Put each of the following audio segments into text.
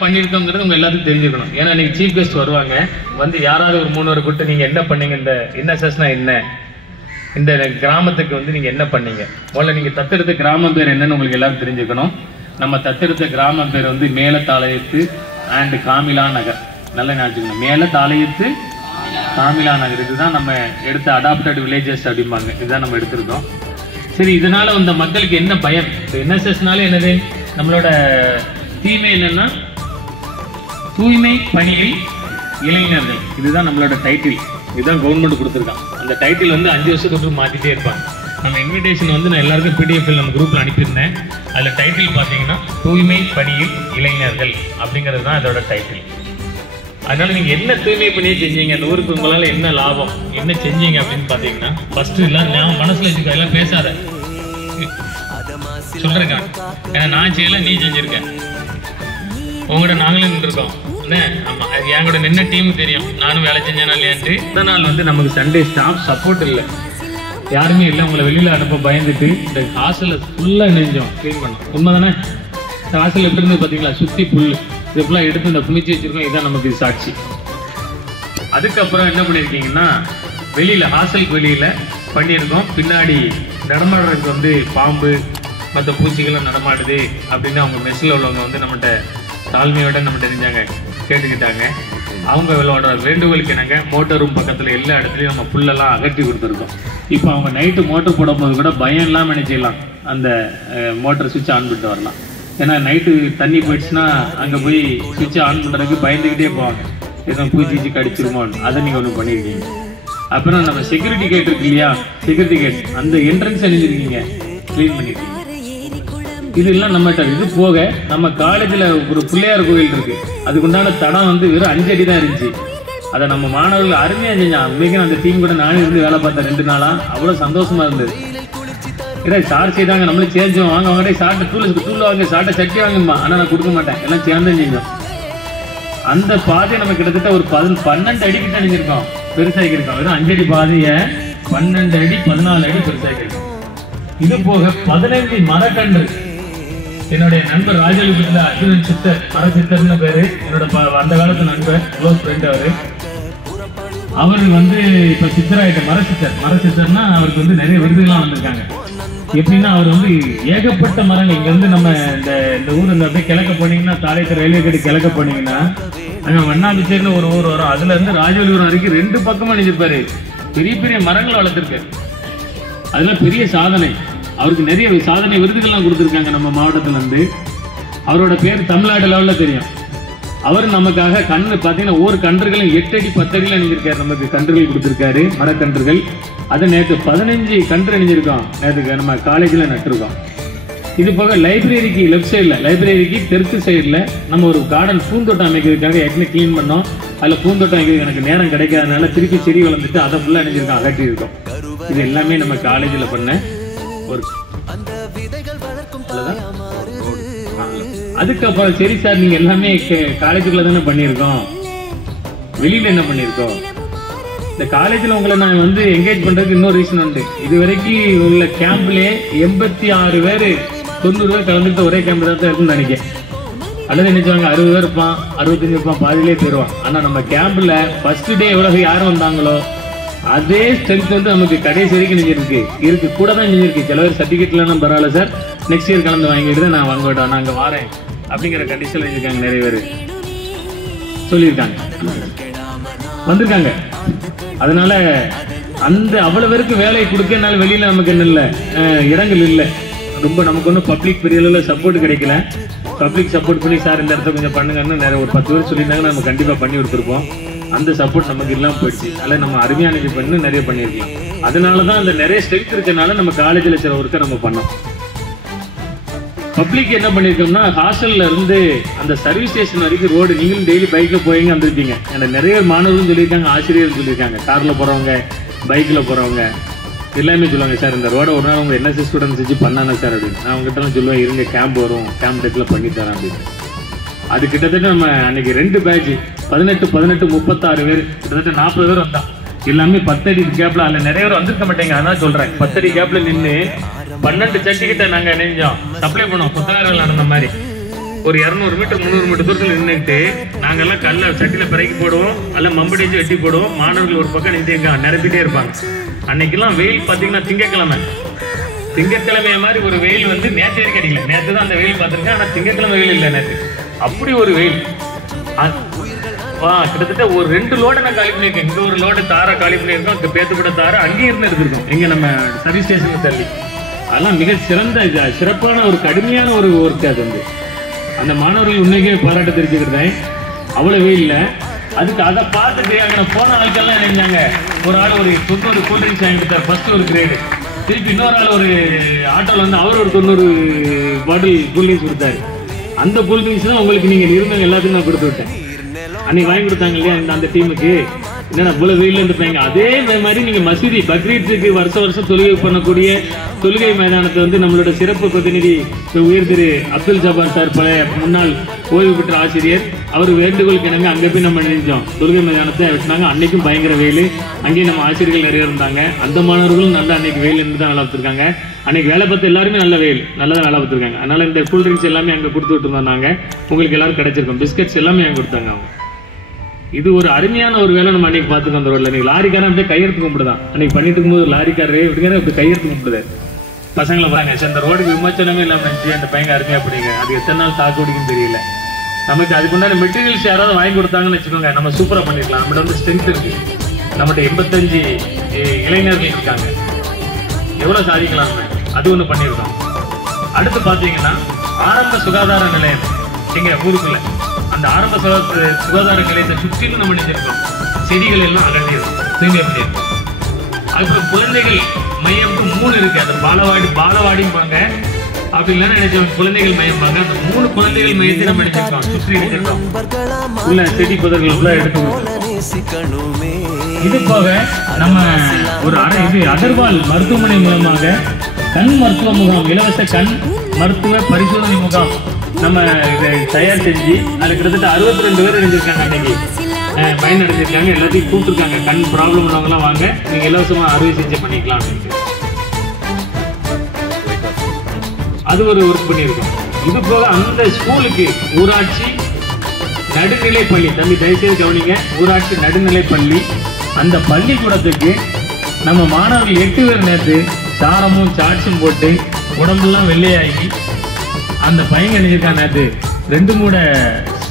பண்ணியிருக்கோங்கிறது உங்க எல்லாத்துக்கும் தெரிஞ்சுக்கணும். ஏன்னா இன்னைக்கு சீஃப் கெஸ்ட் வருவாங்க, வந்து யாராவது ஒரு 3 பேர் கூட்டு நீங்க என்ன பண்ணீங்க, இந்த என்எஸ்எஸ்னா என்ன, இந்த கிராமத்துக்கு வந்து நீங்க என்ன பண்ணீங்க, முதல்ல நீங்க தத்தெடுத்த கிராமம் பேர் என்னன்னு உங்களுக்கு எல்லாரும் தெரிஞ்சுக்கணும். நம்ம தத்தெடுத்த கிராமம் பேர் வந்து மேலத்தாளையத்து அண்ட் காமிலா நகர். நல்ல ஞாபகம், மேலத்தாளையத்து காமிலா நகர். இதுதான் நம்ம எடுத்த அடாப்டட் வில்லேஜஸ் அப்படிம்பாங்க. இதுதான் நம்ம எடுத்திருக்கோம். சரி, இதனால வந்த மக்களுக்கு என்ன பயம்? என்எஸ்எஸ்னால என்னது, நம்மளோட தீமை என்னன்னா தூய்மை பணியில் இளைஞர்கள். இதுதான் நம்மளோட டைட்டில். இதுதான் கவர்மெண்ட் கொடுத்துருக்கான். அந்த டைட்டில் வந்து 5 வருஷத்துக்கு மாத்திட்டே இருப்பாங்க. நம்ம இன்விடேஷன் வந்து நான் எல்லாருக்கும் பிடிஎஃப்ல நம்ம குரூப்ல அனுப்பியிருந்தேன். அதுல டைட்டில் பார்த்தீங்கன்னா தூய்மை பணியில் இளைஞர்கள் அப்படிங்கிறது தான் அதோட டைட்டில். அதனால நீங்க என்ன தூய்மை பணியை செஞ்சீங்க, அந்த ஊருக்கு உங்களால என்ன லாபம், என்ன செஞ்சீங்க அப்படின்னு பாத்தீங்கன்னா, ஃபர்ஸ்ட் எல்லாம் நான் மனசுல வச்சுக்கோ, எல்லாம் பேசாத சொல்றேன். ஏன்னா நான் செய்யல, நீ செஞ்சிருக்க, உங்கள்கிட்ட நாங்களும் நின்றுருக்கோம். ஆமா, என் கூட நின்ன டீமுக்கு தெரியும் நானும் வேலை செஞ்சேனா இல்லையான்ட்டு. இந்த நாள் வந்து நமக்கு சண்டே ஸ்டாஃப் சப்போர்ட் இல்லை, யாருமே இல்லை. உங்களை வெளியில அனுப்ப பயந்துட்டு இந்த ஹாஸ்டல்ல ஃபுல்லா நெஞ்சோம் கிளீன் பண்ணோம். உண்மைதானே? இந்த ஹாஸ்டல் எப்படி இருந்து பாத்தீங்களா, சுத்தி புல் இது ஃபுல்லா எடுத்து இந்த குமிச்சு வச்சிருக்கோம். இதுதான் நமக்கு சாட்சி. அதுக்கப்புறம் என்ன பண்ணியிருக்கீங்கன்னா, வெளியில ஹாஸ்டலுக்கு வெளியில பண்ணியிருக்கோம். பின்னாடி நடமாடுறதுக்கு வந்து பாம்பு மற்ற பூச்சிகளும் நடமாடுது அப்படின்னு அவங்க மெஸ்ஸில் உள்ளவங்க வந்து நம்மகிட்ட தாழ்மையோட நம்ம தெரிஞ்சாங்க, கேட்டுக்கிட்டாங்க. அவங்க விளையாடுற வேண்டுகோளுக்கு என்னங்க, மோட்டர் ரூம் பக்கத்தில் எல்லா இடத்துலையும் நம்ம புல்லெல்லாம் அகற்றி கொடுத்துருக்கோம். இப்போ அவங்க நைட்டு மோட்டர் போடும்போது கூட பயம் இல்லாமல் நினைச்சிடலாம், அந்த மோட்டர் சுவிட்ச் ஆன் பண்ணிட்டு வரலாம். ஏன்னா நைட்டு தண்ணி போயிடுச்சுன்னா அங்கே போய் சுவிட்சை ஆன் பண்ணுறதுக்கு பயந்துக்கிட்டே போவாங்க, எதுவும் பூச்சி கடிச்சிருமோன்னு. அதை நீங்கள் ஒன்று பண்ணியிருக்கீங்க. அப்புறம் நம்ம செக்யூரிட்டி கேட் இருக்கு இல்லையா, செக்யூரிட்டி கேட் அந்த என்ட்ரன்ஸ் அணிஞ்சிருக்கீங்க, க்ளீன் பண்ணியிருக்கீங்க. இதெல்லாம் நம்மகிட்ட. இது போக நம்ம காலேஜில் ஒரு பிள்ளையார் கோயில் இருக்கு, அதுக்குண்டான தடம் வந்து வெறும் 5 அடி தான் இருந்துச்சு. அதை நம்ம மாணவர்கள் அருமையாக செஞ்சான். உண்மைக்கும் அந்த டீம் கூட நானே இருந்து வேலை பார்த்தேன் 2 நாளாக. அவ்வளோ சந்தோஷமா இருந்தது. இதே சார் செய்தாங்க, நம்மளும் சேர்ந்தோம். வாங்க வாங்க சாட்டை தூள் வாங்க, சாட்டை சட்டி வாங்கம்மா. ஆனால் நான் கொடுக்க மாட்டேன், எல்லாம் சேர்ந்து செஞ்சோம். அந்த பாதையை நம்ம கிட்டத்தட்ட ஒரு 12 அடி கிட்ட அணிஞ்சிருக்கோம், பெருசாகிருக்கோம். வெறும் 5 அடி பாதையை 12 அடி 14 அடி பெருசாகிருக்கோம். இது போக 15 மரக்கன்று. என்னுடைய நண்பர் ராஜலிபுரத்தில் அர்ஜுனன் சித்தர், மர சித்தர்னு பேரு, என்னோட அந்த காலத்து நண்பர், க்ளோஸ் ஃப்ரெண்ட். அவரு வந்து இப்ப சித்தராயிட்ட மர சித்தர்னா அவருக்கு வந்து நிறைய விருதுகள்லாம் வந்திருக்காங்க. எப்படின்னா அவர் வந்து ஏகப்பட்ட மரங்கள் இங்க இருந்து நம்ம இந்த ஊர் இந்த அப்படியே கிழக்க போனீங்கன்னா, தாளையத்து ரயில்வே கேட்டு கிழக்க போனீங்கன்னா அங்க வண்ணாபிச்சேர்னு ஒரு ஊர் வரும். அதுல இருந்து ராஜவலிபுரம் வரைக்கும் 2 பக்கமும் அணிஞ்சிருப்பாரு. பெரிய பெரிய மரங்களை வளர்த்துருக்காரு. அதெல்லாம் பெரிய சாதனை. அவருக்கு நிறைய சாதனை விருதுகள்லாம் கொடுத்துருக்காங்க நம்ம மாவட்டத்துல இருந்து. அவரோட பேர் தமிழ்நாடு லெவல்ல தெரியும். அவர் நமக்காக கன்று பார்த்தீங்கன்னா ஒவ்வொரு கன்றுகளும் 8 அடி 10 அடியில் அணிஞ்சிருக்காரு. நமக்கு கன்றுகள் கொடுத்துருக்காரு, மரக்கன்றுகள். அதை நேற்று 15 கன்று அணிஞ்சிருக்கோம். நேற்றுக்கு நம்ம காலேஜில் நட்டுருக்கோம். இது போக லைப்ரரிக்கு லெஃப்ட் சைடில், லைப்ரரிக்கு தெற்கு சைடில் நம்ம ஒரு கார்டன் பூந்தோட்டம் அமைக்கிறதுக்காக ஏற்கனவே கிளீன் பண்ணோம். அதில் பூந்தோட்டம் அமைக்கிறது எனக்கு நேரம் கிடைக்காதனால திருப்பி செடி வளர்ந்துட்டு அதை ஃபுல்லாக அணிஞ்சிருக்கோம், அகற்றியிருக்கோம். இது எல்லாமே நம்ம காலேஜில் பண்ண ஒரு. அதுக்கப்புறம் சரி சார், நீங்க எல்லாமே காலேஜுக்குள்ள தானே பண்ணியிருக்கோம், வெளியில என்ன பண்ணியிருக்கோம்? இந்த காலேஜில் உங்களை நான் வந்து என்கேஜ் பண்றதுக்கு இன்னொரு ரீசன் உண்டு. இது வரைக்கும் உள்ள கேம்ப்லேயே 86 பேர் 90 பேர் கலந்துட்டு ஒரே கேம்ப் தான் இருக்குன்னு நினைக்கிறேன். அல்லது நினைச்சாங்க 60 பேர் இருப்பான், 65 இருப்பான், பாதியிலே போயிடுவான். ஆனால் நம்ம கேம்ப்ல ஃபர்ஸ்ட் டே எவ்வளவு யார் வந்தாங்களோ அதே ஸ்ட்ரென்த் வந்து நமக்கு கடைசி வரைக்கும் இருக்கு கூட தான் செஞ்சிருக்கு. சில பேர் சர்டிஃபிகேட்லாம் பரவாயில்ல சார், நெக்ஸ்ட் இயர் கலந்து வாங்கிட்டு தான் நான் வாங்கிட்டோம், நான் அங்கே வரேன் அப்படிங்கிற கண்டிஷன்ல இருக்காங்க. நிறைய பேர் சொல்லியிருக்காங்க, வந்திருக்காங்க. அதனால அந்த அவ்வளவு பேருக்கு வேலையை கொடுக்கறதுனால வெளியில நமக்கு என்ன இல்லை, இடங்கள் இல்லை. ரொம்ப நமக்கு ஒன்றும் பப்ளிக் பெரிய அளவில் சப்போர்ட் கிடைக்கல. பப்ளிக் சப்போர்ட் பண்ணி சார் இந்த இடத்த கொஞ்சம் பண்ணுங்கன்னு நிறைய ஒரு 10 பேர் சொல்லியிருந்தாங்கன்னா நம்ம கண்டிப்பாக பண்ணி கொடுத்துருப்போம். அந்த சப்போர்ட் நமக்கு இல்லாமல் போயிடுச்சு. அதில் நம்ம அருமையான பண்ணி நிறைய பண்ணியிருக்கலாம். அதனால தான் அந்த நிறைய ஸ்ட்ரென்த் இருக்கனால நம்ம காலேஜில் சில ஒர்க்கை நம்ம பண்ணோம். பப்ளிக் என்ன பண்ணியிருக்கோம்னா, ஹாஸ்டல்ல இருந்து அந்த சர்வீஸ் ஸ்டேஷன் வரைக்கும் ரோடு, நீங்களும் டெய்லி பைக்கில் போயிங்க வந்திருப்பீங்க. எனக்கு நிறைய மாணவர்களும் சொல்லியிருக்காங்க, ஆசிரியர்கள் சொல்லியிருக்காங்க, காரில் போகிறவங்க, பைக்கில் போகிறவங்க எல்லாமே சொல்லுவாங்க, சார் இந்த ரோடை ஒரு நாள் உங்கள் என்எஸ்எஸ் ஸ்டூடெண்ட்ஸ் வச்சு பண்ணானே சார் அப்படின்னு. நான் அவங்ககிட்டலாம் சொல்லுவேன், இருங்க கேம்ப் வரும், கேம்ப் டெக்கில் பண்ணித்தரேன் அப்படின்னு. அது கிட்டத்தட்ட நம்ம அன்னைக்கு 2 பேட்ச் 18 36 பேர், கிட்டத்தட்ட 40 பேர் வந்தான். எல்லாமே 10 அடி கேப்ல. அதில் நிறைய பேர் வந்திருக்க மாட்டேங்க, அதான் சொல்றேன். 10 அடி கேப்ல நின்று 12 சர்டிஃபிகேட்டை நாங்கள் நினைஞ்சோம், சப்ளை பண்ணோம், புத்தகங்கள் நடந்த மாதிரி. ஒரு 200 மீட்டர் 300 மீட்டர் தூரத்தில் நின்றுட்டு நாங்கெல்லாம் கல்ல சட்டியில் பிறக்கி போடுவோம், அல்ல மம்படிச்சு வெட்டி போடுவோம். மாணவர்கள் ஒரு பக்கம் நிறுத்திருக்காங்க, நிரப்பிட்டே இருப்பாங்க. அன்னைக்கெல்லாம் வெயில் பார்த்தீங்கன்னா திங்கட்கிழமை மாதிரி ஒரு வெயில் வந்து நேற்று வரைக்கும் அடிக்கல. நேற்று தான் அந்த வெயில் பார்த்துருக்கேன், ஆனால் திங்கட்கிழமை வெயில் இல்லை நேற்று. அப்படி ஒரு வெயில். கிட்டத்தட்ட ஒரு 2 லோடை நான் காலி பண்ணியிருக்கேன். இங்கே ஒரு லோடு தாரை காலி பண்ணியிருக்கோம், இங்கே பேத்துக்கூட தாரை அங்கேயும் இருந்து எடுத்துருக்கோம், இங்கே நம்ம சர்வீஸ் ஸ்டேஷனுக்கு தள்ளி. அதெல்லாம் மிக சிறப்பான ஒரு கடுமையான ஒரு ஒர்க். அது வந்து அந்த மாணவர்கள் உண்மைக்கே பாராட்ட தெரிஞ்சுக்கிட்டேன். அவ்வளோ வெயில்ல அதுக்கு அதை பார்த்துட்டு அங்கே போன ஆட்கள்லாம் நினைஞ்சாங்க. ஒரு ஆள் ஒரு 90 கூல்ட்ரிங்க்ஸ் வாங்கி கொடுத்தார், ஃபர்ஸ்ட் ஒரு கிரேடு. திருப்பி இன்னொரு ஆள் ஒரு ஆட்டோவில் வந்து அவர் ஒரு 90 பாட்டில் கூல்ட்ரிங்க்ஸ் கொடுத்தாரு. அந்த கூல்ட்ரிங்க்ஸ் தான் உங்களுக்கு நீங்கள் இருந்தவங்க எல்லாத்துக்கும் நான் கொடுத்து விட்டேன். அன்னைக்கு வாங்கி கொடுத்தாங்க இல்லையா அந்த டீமுக்கு, என்னன்னா இவ்வளோ வெயிலில் இருந்துப்பாங்க. அதே மாதிரி நீங்கள் மசூதி பக்ரீத்துக்கு வருஷம் தொழுகை பண்ணக்கூடிய தொழுகை மைதானத்தை வந்து நம்மளோட சிறப்பு பிரதிநிதி உயர் திரு அப்துல் ஜபார் சார், பழைய முன்னாள் ஓய்வு பெற்ற ஆசிரியர், அவர் வேண்டுகோளுக்கு இணங்க அங்கே போய் நம்ம நினைச்சோம். தொழுகை மைதானத்தை வெட்டினாங்க. அன்னைக்கும் பயங்கர வெயில், அங்கேயும் நம்ம ஆசிரியர்கள் நிறைய இருந்தாங்க. அந்த மாணவர்களும் நல்லா அன்னைக்கு வெயில் இருந்து தான் வேலை பார்த்துருக்காங்க. அன்னைக்கு வேலை பார்த்து எல்லாருமே நல்ல வெயில், நல்லா தான் வேலை பார்த்துருக்காங்க. அதனால இந்த கூல்ட்ரிங்க்ஸ் எல்லாமே அங்கே கொடுத்து விட்டுருந்தோம். நாங்கள் உங்களுக்கு எல்லாரும் கிடைச்சிருக்கோம். பிஸ்கட்ஸ் எல்லாமே அங்கே கொடுத்தாங்க அவங்க. இது ஒரு அருமையான ஒரு வேலை நம்ம அன்னைக்கு பார்த்துக்கோம். அந்த ரோட்ல இன்னைக்கு லாரிக்காரன் அப்படியே கையெழுத்து கும்பிடுதான். அன்னைக்கு பண்ணிட்டு இருக்கும்போது லாரிக்காரரே இப்படி கையெழுத்து கும்பிடுது. பசங்களை பாருங்க, அந்த ரோடுக்கு விமர்சனமே இல்லாம நினைச்சு அந்த பையன் அருமையா பிடிங்க. அது எத்தனை நாள் தாக்கு பிடிக்குன்னு தெரியல. நமக்கு அதுக்குண்டான மெட்டீரியல்ஸ் யாராவது வாங்கி கொடுத்தாங்கன்னு வச்சுக்கோங்க, நம்ம சூப்பரா பண்ணிருக்கலாம். நம்மகிட்ட வந்து ஸ்ட்ரென்த் இருக்கு, நம்மகிட்ட 85 இளைஞர்கள் இருக்காங்க, எவ்வளவு சாதிக்கலாம். அது ஒண்ணு பண்ணிருக்கோம். அடுத்து பாத்தீங்கன்னா ஆரம்ப சுகாதார நிலையம் எங்க ஊருக்குள்ள, அந்த ஆரம்ப சுகாதார நிலையத்தை சுற்றிலும் நம்ம நினைச்சிருக்கோம். செடிகள் எல்லாம் அகற்றியிருக்கோம், தூய்மை பண்ணியிருக்கோம். அதுக்கப்புறம் குழந்தைகள் மையம்க்கு 3 இருக்கு. அந்த பாலவாடிம்பாங்க, அப்படி இல்லைன்னா நினைச்சோம் குழந்தைகள் மையம்பாங்க. அந்த 3 குழந்தைகள் மையத்தை நம்ம நினைச்சிருக்கோம், சுற்றி நினைச்சிருக்கோம். உள்ள செடி புதர்கள் எடுத்து. இது போக நம்ம ஒரு அகர்வால் மருத்துவமனை மூலமாக கண் மருத்துவ முகாம், இலவச கண் மருத்துவ பரிசோதனை முகாம் நம்ம இதை தயார் செஞ்சு அது கிட்டத்தட்ட 62 பேர் அடைஞ்சிருக்காங்க. அன்னைக்கு பயனடைஞ்சிருக்காங்க. எல்லாத்தையும் கூப்பிட்டுருக்காங்க. கண் ப்ராப்ளம் உள்ளவங்கலாம் வாங்க, நீங்க இலவசமா அறுவை சிகிச்சை பண்ணிக்கலாம் அப்படின்னு. அது ஒரு ஒர்க் பண்ணியிருக்கோம். இது போக அந்த ஸ்கூலுக்கு ஊராட்சி நடுநிலை பள்ளி, தம்பி தயவுசெய்து கவனிங்க, ஊராட்சி நடுநிலை பள்ளி, அந்த பள்ளிக்கூடத்துக்கு நம்ம மாணவர்கள் 8 பேர் நேற்று சாரமும் சாட்சியும் போட்டு உடம்பெல்லாம் வெள்ளையாகி அந்த பையன் நினைச்சிருக்காங்க. நேற்று 2 மூடை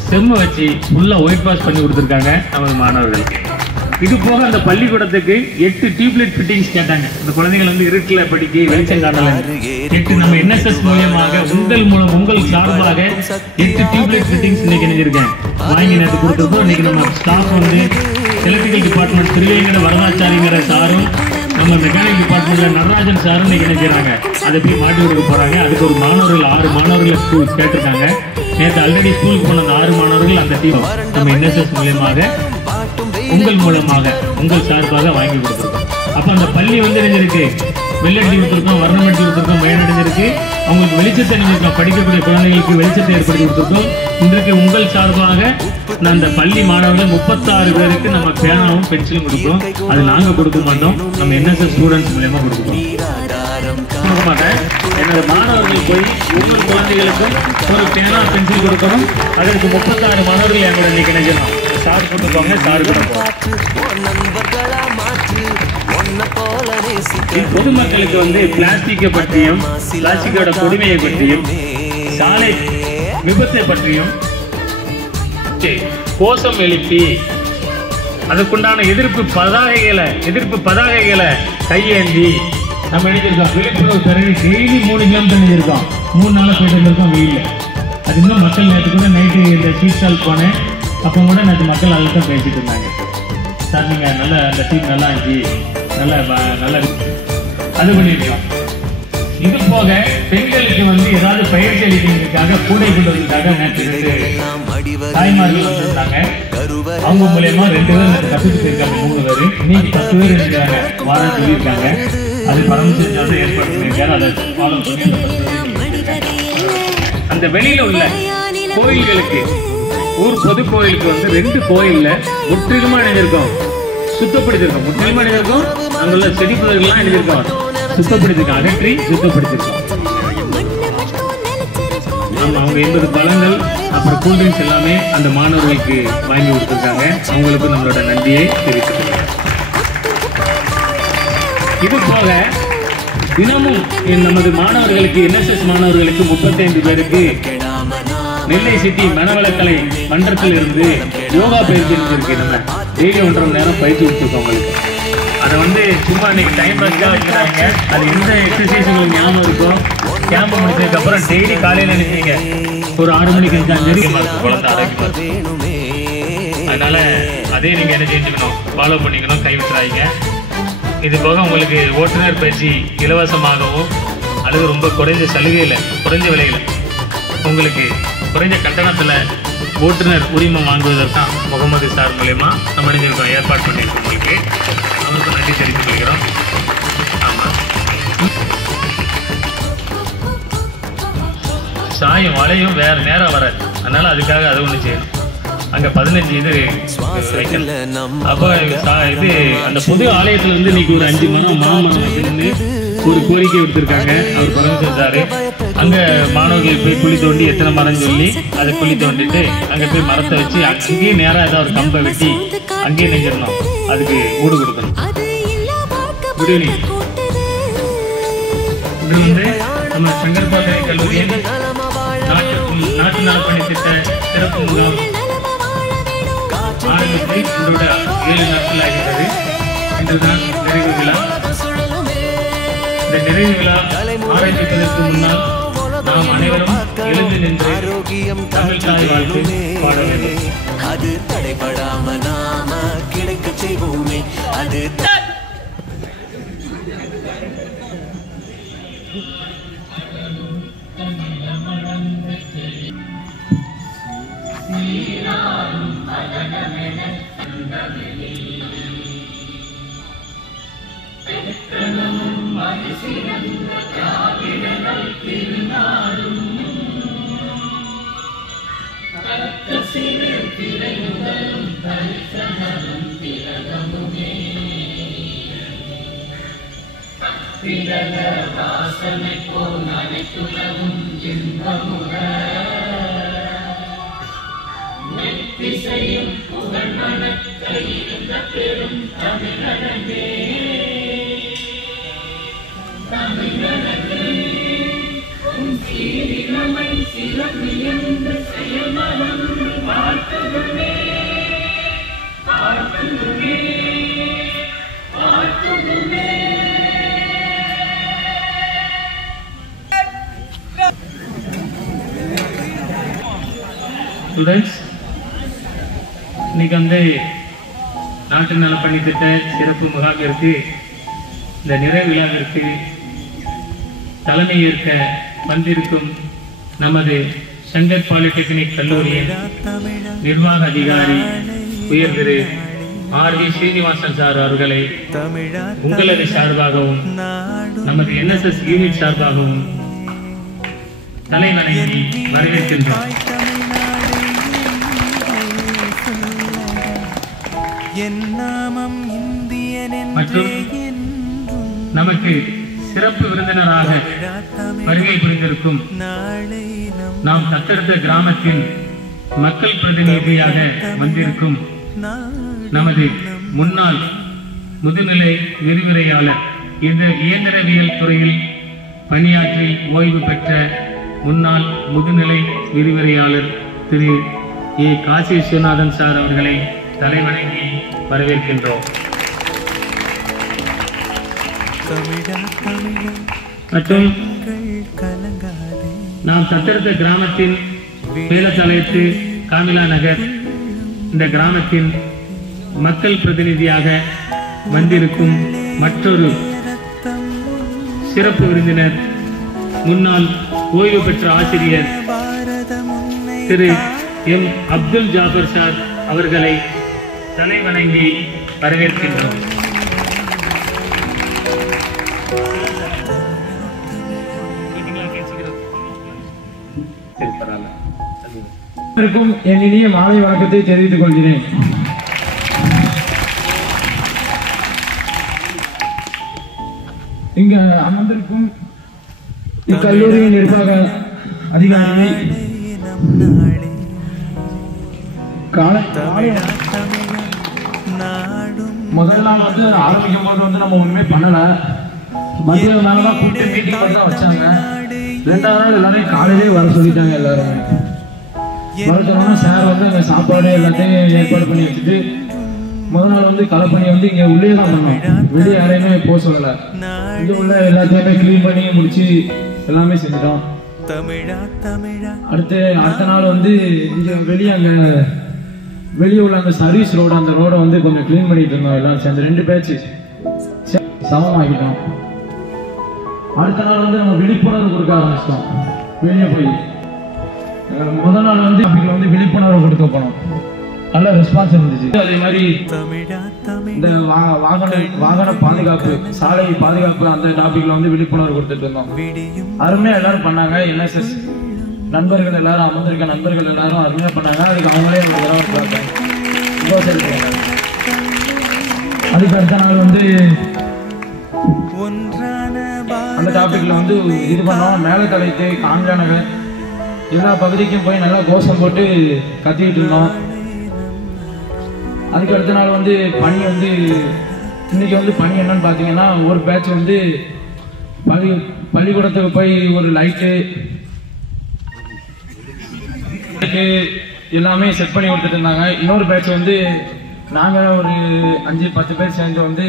செம்ம வச்சு ஃபுல்லா ஒயிட் வாஷ் பண்ணி கொடுத்துருக்காங்க நமது மாணவர்கள். இது போக அந்த பள்ளிக்கூடத்துக்கு 8 டியூப்லைட் ஃபிட்டிங்ஸ் கேட்டாங்க. இந்த குழந்தைகள் வந்து இருட்டில் படிக்க வெளிச்சம் காட்டல. 8 நம்ம என்எஸ்எஸ் மூலமாக உங்கள் சார்பாக 8 டியூப்லைட் ஃபிட்டிங்ஸ் இன்னைக்கு நினைச்சிருக்கேன் வாங்கி நேற்று கொடுத்துருக்கோம். இன்னைக்கு நம்ம ஸ்டாஃப் வந்து எலக்ட்ரிக்கல் டிபார்ட்மெண்ட் திருவேங்கட வரதாச்சாரிங்கிற சாரும், நம்ம மெக்கானிக் டிபார்ட்மெண்ட்ல நடராஜன் சாரும் இன்னைக்கு நினைக்கிறாங்க. அதை போய் மாட்டி கொடுக்க போறாங்க. அதுக்கு ஒரு மாணவர்கள் 6 மாணவர்கள் ஸ்கூல் கேட்டிருக்காங்க. நேற்று ஆல்ரெடி ஸ்கூலுக்கு போன அந்த 6 மாணவர்கள் அந்த டீம் நம்ம என்எஸ்எஸ் மூலமாக உங்கள் மூலமாக உங்கள் சார்பாக வாங்கி கொடுத்துருக்கோம். அப்ப அந்த பள்ளி வந்து நினைஞ்சிருக்கு, வெள்ளடி கொடுத்துருக்கோம், வர்ணமெட்டி கொடுத்துருக்கோம், பயனடைஞ்சிருக்கு. அவங்களுக்கு வெளிச்சத்தை நினைச்சிருக்கோம், படிக்கக்கூடிய குழந்தைகளுக்கு வெளிச்சத்தை ஏற்படுத்தி கொடுத்துருக்கோம். இன்றைக்கு உங்கள் சார்பாக அந்த பள்ளி மாணவர்கள் 36 பேருக்கு நம்ம பேனாவும் பென்சிலும் கொடுக்குறோம். அது நாங்க கொடுக்க மாட்டோம், நம்ம என்எஸ்எஸ் ஸ்டூடெண்ட்ஸ் மூலமா கொடுக்குறோம். கொடுக்க மாட்டேன், என்னோட மாணவர்கள் போய் ஒவ்வொரு குழந்தைகளுக்கும் ஒரு பேனா பென்சில் கொடுக்கணும். அதற்கு 36 மாணவர்கள் என்னோட இன்னைக்கு நினைச்சிடணும். சார் கொடுத்துருப்பாங்க, சார் கொடுப்போம். பொதுமக்களுக்கு வந்து பிளாஸ்டிக்கை பற்றியும், பிளாஸ்டிக்கோட கொடுமையை பற்றியும், சாலை விபத்தை பற்றியும் கோஷம் எழுப்பி அதுக்குண்டான எதிர்ப்பு பதாகைகளை கையேந்தி நம்ம எழுதியிருக்கோம். விழிப்புணர்வு பெருகி டெய்லி 3 கிலோமீட்டர் எழுதியிருக்கோம். 3 நாளாக போயிட்டு இருந்திருக்கோம் வெயில்ல. அது இன்னும் மக்கள் நேற்று கூட நைட்டு இந்த ஸ்ட்ரீட் ஸ்டால் போனேன். அப்போ கூட நேற்று மக்கள் அதில் தான் பேசிட்டு இருந்தாங்க. சார் நீங்கள் நல்ல அந்த டீம் நல்லா இருந்துச்சு, நல்ல அது பண்ணியிருக்கோம். இது போக பெண்களுக்கு வந்து ஏதாவது பயிற்சி அளிக்கிறதுக்காக கூடை கொண்டு வந்ததுக்காக நேற்று தாய்மார்கள் வந்திருந்தாங்க. அவங்க மூலயமா 2 பேர் கற்றுட்டு போயிருக்காங்க. 3 பேர் இன்னைக்கு 10 பேர் இருக்கிறாங்க வாரம் சொல்லியிருக்காங்க. அது பரமசிவம் ஏற்பாடு பண்ணியிருக்காரு. அதை ஃபாலோ பண்ணி அந்த வெளியில உள்ள கோயில்களுக்கு, ஊர் பொது கோயிலுக்கு வந்து 2 கோயில்ல முற்றிலுமா இணைஞ்சிருக்கோம், சுத்தப்படுத்திருக்கோம். முற்றிலுமா இணைஞ்சிருக்கோம். அங்குள்ள செடி புதர்கள்லாம் இணைஞ்சிருக்கோம், சுத்தப்படுத்திருக்கோம், அகற்றி சுத்தப்படுத்திருக்கோம். அவங்க 80 பழங்கள் அப்புறம் கூல்ட்ரிங்க்ஸ் எல்லாமே அந்த மாணவர்களுக்கு வாங்கி கொடுத்துருக்காங்க. அவங்களுக்கு நம்மளோட நன்றியை தெரிவித்துக்கிறோம். இது போக தினமும் நமது மாணவர்களுக்கு NSS மாணவர்களுக்கு 35 பேருக்கு நெல்லை சிட்டி மனவளக்கலை மன்றத்தில் இருந்து யோகா பயிற்சி இருக்கு. நம்ம டெய்லி 1.5 மணி நேரம் பயிற்சி கொடுத்துருக்கோம் உங்களுக்கு. அதை வந்து சும்மா இன்னைக்கு டைம் பாஸ்க்காக வைக்கிறாங்க. அது எந்த எக்ஸசைஸ் உங்களுக்கு ஞாபகம் இருக்கோ கேம்ப் முடிச்சதுக்கப்புறம் டெய்லி காலையில் நினைச்சீங்க ஒரு 6 மணிக்கு குழந்தை ஆரோக்கியமாக. அதனால அதே நீங்கள் என்ன செஞ்சுக்கணும், ஃபாலோ பண்ணிக்கணும், கைவிட்டுறாங்க. இது போக உங்களுக்கு ஓட்டுநர் பயிற்சி இலவசமாகவும் அல்லது ரொம்ப குறைஞ்ச சலுகையில் குறைஞ்ச விலையில் உங்களுக்கு குறைஞ்ச கட்டணத்தில் ஓட்டுநர் உரிமம் வாங்குவதற்காக முகமது சார் மூலயமா நம்ம நினைஞ்சிருக்கோம், ஏற்பாடு பண்ணியிருக்கோம். உங்களுக்கு அவருக்கு நன்றி தெரிவித்துக் கொள்கிறோம். ஆமாம், சாயம் வளையும் வேறு நேரம் வராது. அதனால் அதுக்காக அதை ஒன்று செய்யணும். அங்கே 15 இது வைக்கணும். அப்போ இது அந்த பொது ஆலயத்தில் வந்து இன்னைக்கு ஒரு 5 மாமரம் அப்படின்னு ஒரு கோரிக்கை எடுத்திருக்காங்க. அவர் பரமேஸ்வரன் சார் அங்கே மாணவர்கள் போய் குழி தோண்டி எத்தனை மரம் சொல்லி அதை குழி தோண்டிட்டு அங்கே போய் மரத்தை வச்சு அங்கேயே நேராக ஏதாவது ஒரு கம்பை வெட்டி அங்கேயே நெஞ்சிடணும். அதுக்கு ஊடு கொடுக்கணும். Good evening. இது வந்து நம்ம சங்கர்பாக்கரை கல்லூரியின் நாட்டு நலப்பணி திட்ட சிறப்பு முகாம் ஆரம்பித்து இன்றோட 7 நாட்கள் ஆகிறது. இன்றுதான் நிறைவு விழா. இந்த நிறைவு விழா ஆரம்பிப்பதற்கு முன்னால் நாம் அனைவரும் எழுந்து நின்று தமிழ் தாய் வாழ்த்து பாட வேண்டும். அது தடைபடாம நாம கிடைக்க செய்வோமே. அது ஸ்டூடெண்ட்ஸ், இன்னைக்கு வந்து நாட்டு நலப்பணி திட்ட சிறப்பு முகாமிற்கு இந்த நிறைவு விழாவிற்கு தலைமை ஏற்க வந்திருக்கும் நமது சங்கர் பாலிடெக்னிக் கல்லூரியின் நிர்வாக அதிகாரி உயர் திரு R.V. ஸ்ரீனிவாசன் சார் அவர்களை உங்களது சார்பாகவும் நமது NSS யூனிட் சார்பாகவும் தலைவணங்கி வரவேற்கின்றோம். மற்றும் நமக்கு சிறப்பு விருந்தினராக வருகை புரிந்திருக்கும் நாம் தத்தெடுத்த கிராமத்தின் மக்கள் பிரதிநிதியாக வந்திருக்கும் நமது முன்னாள் முதுநிலை விரிவுரையாளர், இந்த இயந்திரவியல் துறையில் பணியாற்றி ஓய்வு பெற்ற முன்னாள் முதுநிலை விரிவுரையாளர் திரு A. காசி விஸ்வநாதன் சார் அவர்களை தலைவணங்கி வரவேற்கின்றோம். மற்றும் நாம் தத்தெடுத்த கிராமத்தின் வேலத்தாலயத்து காமிலா நகர் இந்த கிராமத்தின் மக்கள் பிரதிநிதியாக வந்திருக்கும் மற்றொரு சிறப்பு விருந்தினர் முன்னாள் ஓய்வு பெற்ற ஆசிரியர் திரு M. அப்துல் ஜாபர் சார் அவர்களை தலைவணங்கி வரவேற்கின்றோம். என் இனிய மாலை வணக்கத்தை தெரிவித்துக் கொள்கிறேன். இங்கு அமர்ந்திருக்கும் இக்கல்லூரியின் நிர்வாக அதிகாரி காலை முதல் நாள் வந்து ஆரம்பிக்கும் போது வந்து நம்ம ஒண்ணுமே பண்ணல. மதியம் நாள் தான் கூப்பிட்டு மீட்டிங் பண்ணி தான் வச்சாங்க. ரெண்டாவது நாள் எல்லாரையும் காலையிலேயே வர சொல்லிட்டாங்க. எல்லாருமே வர சொன்னா சார் வந்து அங்கே சாப்பாடு எல்லாத்தையும் ஏற்பாடு பண்ணி வச்சுட்டு முதல் நாள் வந்து கலப்பணி வந்து இங்கே உள்ளே தான் பண்ணோம். வெளியே யாரையுமே போக சொல்லலை. இங்கே உள்ள எல்லாத்தையுமே கிளீன் பண்ணி முடிச்சு எல்லாமே செஞ்சுட்டோம். அடுத்த நாள் வந்து இங்கே வெளியே உள்ள அந்த சர்வீஸ் ரோடு, அந்த ரோடை வந்து கொஞ்சம் கிளீன் பண்ணிட்டு இருந்தோம். எல்லாம் சேர்ந்து 2 பேட்ச் சமமாக்கிட்டோம். அடுத்த நாள் வந்து நம்ம விழிப்புணர்வு கொடுக்க ஆரம்பிச்சிட்டோம். வெளியே போய் முதல் நாள் வந்து வந்து விழிப்புணர்வு கொடுக்க போனோம். நல்ல ரெஸ்பான்ஸ் இருந்துச்சு. அதே மாதிரி இந்த வாகன பாதுகாப்பு, சாலை பாதுகாப்பு அந்த டாபிக்ல வந்து விழிப்புணர்வு கொடுத்துட்டு இருந்தோம். அருமையா எல்லாரும் பண்ணாங்க. என்எஸ்எஸ் நண்பர்கள் எல்லாரும், அமர்ந்திருக்க நண்பர்கள் எல்லாரும் அருமையா பண்ணாங்க. அதுக்கு அவங்களே ஒரு தடவை அதுக்கு அடுத்த நாள் வந்து அந்த டாபிக்ல வந்து இது பண்ணோம். மேலே தலைத்து காஞ்சா நகர் எல்லா பகுதிக்கும் போய் நல்லா கோஷம் போட்டு கத்திக்கிட்டு இருந்தோம். அதுக்கு அடுத்த நாள் வந்து பணி வந்து இன்னைக்கு வந்து பணி என்னன்னு பார்த்தீங்கன்னா, ஒரு பேட்ச் வந்து பள்ளிக்கூடத்துக்கு போய் ஒரு லைட்டு எல்லாமே செட் பண்ணி கொடுத்துட்டு இருந்தாங்க. இன்னொரு பேட்ச் வந்து நாங்கள் ஒரு 5-10 பேர் சேர்ந்து வந்து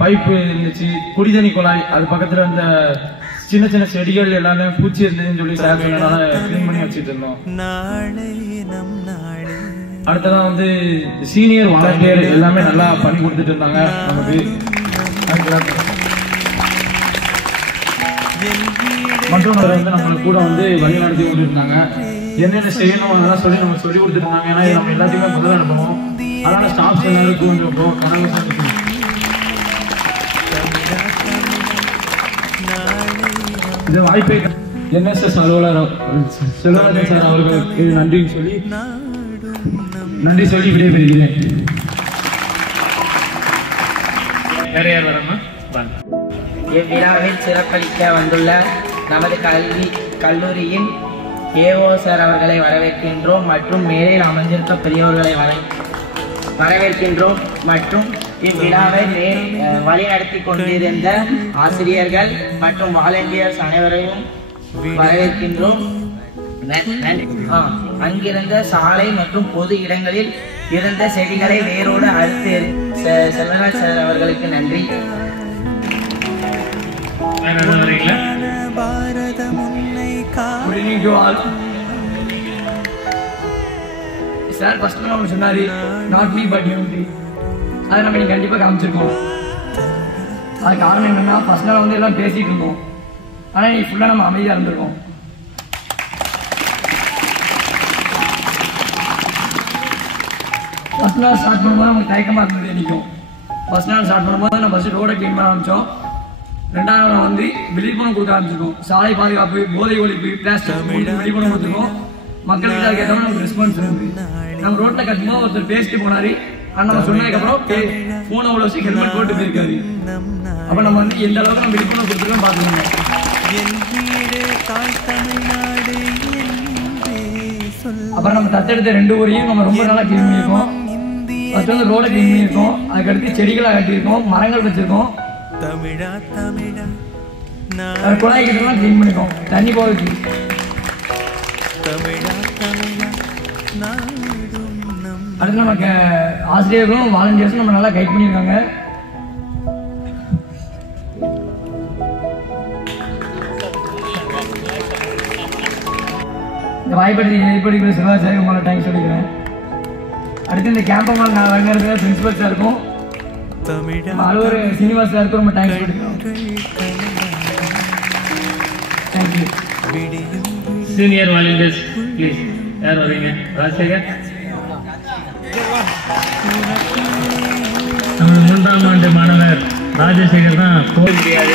பைப்பு இருந்துச்சு, குடிதண்ணி குழாய், அது பக்கத்தில் அந்த சின்ன சின்ன செடிகள் எல்லாமே பூச்சி இருந்ததுன்னு சொல்லி சார் சொன்னதால கிளீன் பண்ணி வச்சுட்டு இருந்தோம். அடுத்ததான் வந்து சீனியர் வாலண்டியர் எல்லாமே நல்லா பண்ணி கொடுத்துட்டு இருந்தாங்க நமக்கு. மற்றவர்கள் வந்து நம்மளுக்கு கூட வந்து வழி நடத்தி கொண்டு இருந்தாங்க. என்னென்ன செய்யணும் அதெல்லாம் சொல்லி நம்ம சொல்லி கொடுத்துட்டு இருந்தாங்க. ஏன்னா நம்ம எல்லாத்தையுமே முதல்ல அனுப்பணும். அதனால ஸ்டாஃப்ஸ் எல்லாருக்கும் கொஞ்சம் இந்த வாய்ப்பை என்எஸ்எஸ் அலுவலர் செல்வராஜன் சார் அவர்களுக்கு நன்றி சொல்லி விடைபெறுகிறேன். இவ்விழாவில் சிறப்பளிக்க வந்துள்ள நமது கல்லூரியின் ஏஓ சார் அவர்களை வரவேற்கின்றோம் மற்றும் மேலில் அமர்ந்திருக்க பெரியோர்களை வரவேற்கின்றோம் மற்றும் இவ்விழாவை வழிநடத்தி கொண்டிருந்த ஆசிரியர்கள் மற்றும் வாலண்டியர்ஸ் அனைவரையும் வரவேற்கின்றோம். அங்கிருந்த சாலை மற்றும் பொது இடங்களில் இருந்த செடிகளை வேரோடு அறுத்து செல்வராஜ் சார் அவர்களுக்கு நன்றி. சார் ஃபர்ஸ்ட் நம்ம சொன்னாரு நாட் மீ பட் யூனிட்டி, அதை நம்ம இன்னைக்கு கண்டிப்பாக காமிச்சிருக்கோம். அது காரணம் என்னன்னா, ஃபர்ஸ்ட் நாள் வந்து எல்லாம் பேசிட்டு இருந்தோம், ஆனால் இன்னைக்கு ஃபுல்லாக நம்ம அமைதியாக இருந்திருக்கோம். ஃபர்ஸ்ட் நாள் ஸ்டார்ட் பண்ணும்போது நமக்கு தயக்கமாக இருந்தது. என்றைக்கும் ஃபர்ஸ்ட் நாள் ஸ்டார்ட் பண்ணும்போது நம்ம ஃபர்ஸ்ட் ரோடை கிளீன் பண்ண ஆரம்பித்தோம். ரெண்டாவது நாள் வந்து விழிப்புணர்வு கொடுக்க ஆரம்பிச்சிருக்கோம். சாலை பாதுகாப்பு, போதை ஒழிப்பு, பிளாஸ்டிக் விழிப்புணர்வு கொடுத்துருக்கோம். மக்களுக்கு அதுக்கு ஏற்ற நமக்கு ரெஸ்பான்ஸ் இருந்து நம்ம ரோட்ல கட்டும்போது ஒருத்தர் பேசிட்டு போனாரு. ஆனால் நம்ம சொன்னதுக்கப்புறம் போன உழவு ஹெல்மெட் போட்டு போயிருக்காரு. அப்போ நம்ம வந்து எந்த அளவுக்கு நம்ம விழிப்புணர்வு கொடுத்துருக்கோம் பார்த்துக்கோங்க. அப்புறம் நம்ம தத்தெடுத்த 2 ஊரையும் நம்ம ரொம்ப நாளாக கிளீன் பண்ணியிருக்கோம். ஃபர்ஸ்ட் வந்து ரோடை கிளீன் பண்ணியிருக்கோம். அதுக்கடுத்து செடிகளை கட்டியிருக்கோம், மரங்கள் வச்சிருக்கோம், குழாய் கிட்டலாம் கிளீன் பண்ணிருக்கோம், தண்ணி போகுது. அடுத்து நமக்கு ஆசிரியர்களும் வாலண்டியர்ஸும் நம்ம நல்லா கைட் பண்ணியிருக்காங்க. இந்த வாய்ப்படி சிவராஜ் உங்களை தேங்க்ஸ் சொல்லிக்கிறேன். அடுத்து இந்த கேம்பமாக நான் வழங்குறது பிரின்சிபல் சாருக்கும் அலுவலர் சீனிவாஸ் சாருக்கும் ரொம்ப தேங்க்ஸ் சொல்லிக்கிறோம். தேங்க்யூ. சீனியர் வாலண்டியர்ஸ் ப்ளீஸ், யார் வரீங்க? ராஜசேகர். நம்ம 3ஆம் ஆண்டு மாணவர் ராஜசேகர் தான் போக முடியாது.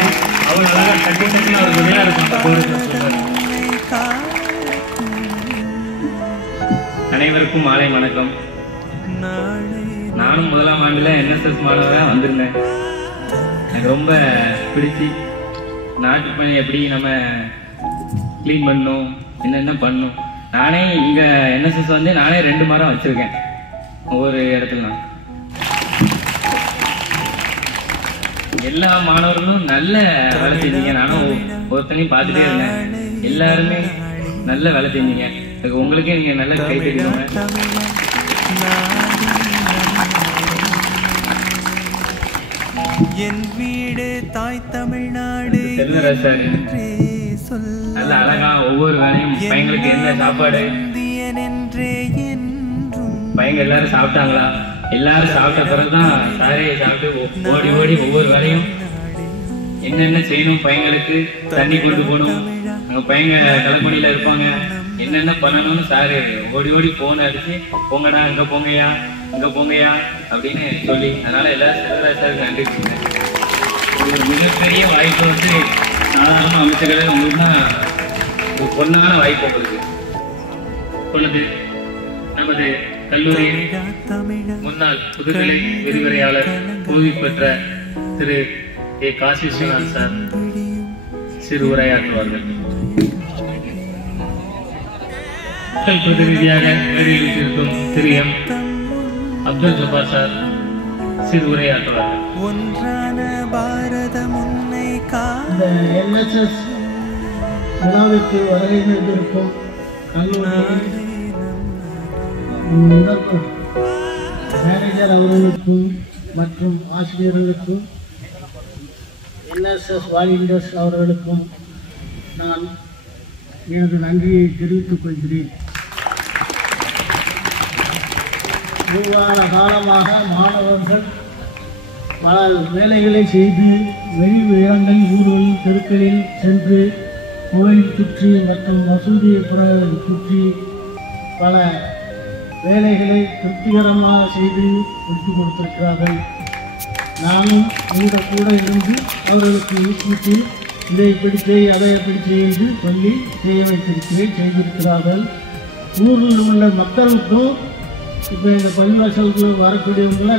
அவர் அழகாக கட்டி அவர் வெளியாக இருக்கும். அனைவருக்கும் மாலை வணக்கம். நானும் 1ஆம் ஆண்டுல என்எஸ்எஸ் மாணவராக வந்திருந்தேன். எனக்கு ரொம்ப பிடிச்சி நாட்டு பணி எப்படி நம்ம க்ளீன் பண்ணணும், என்னென்ன பண்ணணும். நானே இங்கே என்எஸ்எஸ் வந்து நானே 2 மரம் வச்சுருக்கேன் ஒவ்வொரு இடத்துல. எல்லா மாணவர்களும் நல்ல வேலை செஞ்சீங்க. நானும் ஒருத்தனையும் பார்த்துட்டே இருந்தேன். எல்லாருமே நல்ல வேலை செஞ்சீங்க. உங்களுக்கே நீங்கள் நல்ல கை தெரியுங்க. என் வீடு தாய் தமிழ்நாடு செல்வராஜ் சார் நல்ல அழகா ஒவ்வொரு வேலையும் பையங்களுக்கு என்ன சாப்பாடு, பையங்க எல்லாரும் சாப்பிட்டாங்களா, எல்லாரும் சாப்பிட்ட பிறகுதான் சாரையை சாப்பிட்டு ஓடி ஓடி ஒவ்வொரு வேலையும் என்னென்ன செய்யணும், பையங்களுக்கு தண்ணி கொண்டு போகணும், அங்க பையங்க கலப்பணியில இருப்பாங்க, என்னென்ன பண்ணணும்னு சாரு ஓடி ஓடி போன் அடிச்சு போங்கடா இங்க போங்கய்யா இங்க போங்கய்யா அப்படின்னு சொல்லி, அதனால எல்லாரும் செல்வராஜ் சாருக்கு நன்றி சொல்லுங்க. ஒரு மிகப்பெரிய வாய்ப்பு வந்து சாதாரண அமைச்சர்கள் உங்களுக்கு ஒரு பொன்னான வாய்ப்பு உங்களுக்கு. இப்பொழுது நமது கல்லூரியின் முன்னாள் முதுகலை விரிவுரையாளர் ஓய்வு பெற்ற திரு ஏ காசி விஸ்வநாத் சார் சிறு உரையாற்றுவார்கள். மக்கள் பிரதிநிதியாக மேடையில் இருக்கும் திரு எம் அப்துல் ஜப்பார் சார் சிறு உரையாற்றுவார்கள். இந்த என்எஸ்எஸ் விழாவிற்கு வருகை தந்திருக்கும் கல்லூரியின் மேனேஜர் அவர்களுக்கும் மற்றும் ஆசிரியர்களுக்கும் என்எஸ்எஸ் வாலண்டியர்ஸ் அவர்களுக்கும் நான் எனது நன்றியை தெரிவித்துக் கொள்கிறேன். வெகுவான காலமாக மாணவர்கள் பல வேலைகளை செய்து வெளி இடங்கள் ஊர்களில் தெருக்களில் சென்று கோயில் சுற்றி மற்றும் மசூதியை சுற்றி பல வேலைகளை திருப்திகரமாக செய்து கொடுத்து கொடுத்திருக்கிறார்கள். நானும் கூட இருந்து அவர்களுக்கு ஊக்குவித்து இதை இப்படி செய் அதை எப்படி செய்து சொல்லி செய்ய வைத்திருக்கிறேன், செய்திருக்கிறார்கள். ஊரில் உள்ள மக்களுக்கும் இப்போ இந்த பள்ளிவாசலுக்கு வரக்கூடியவங்கள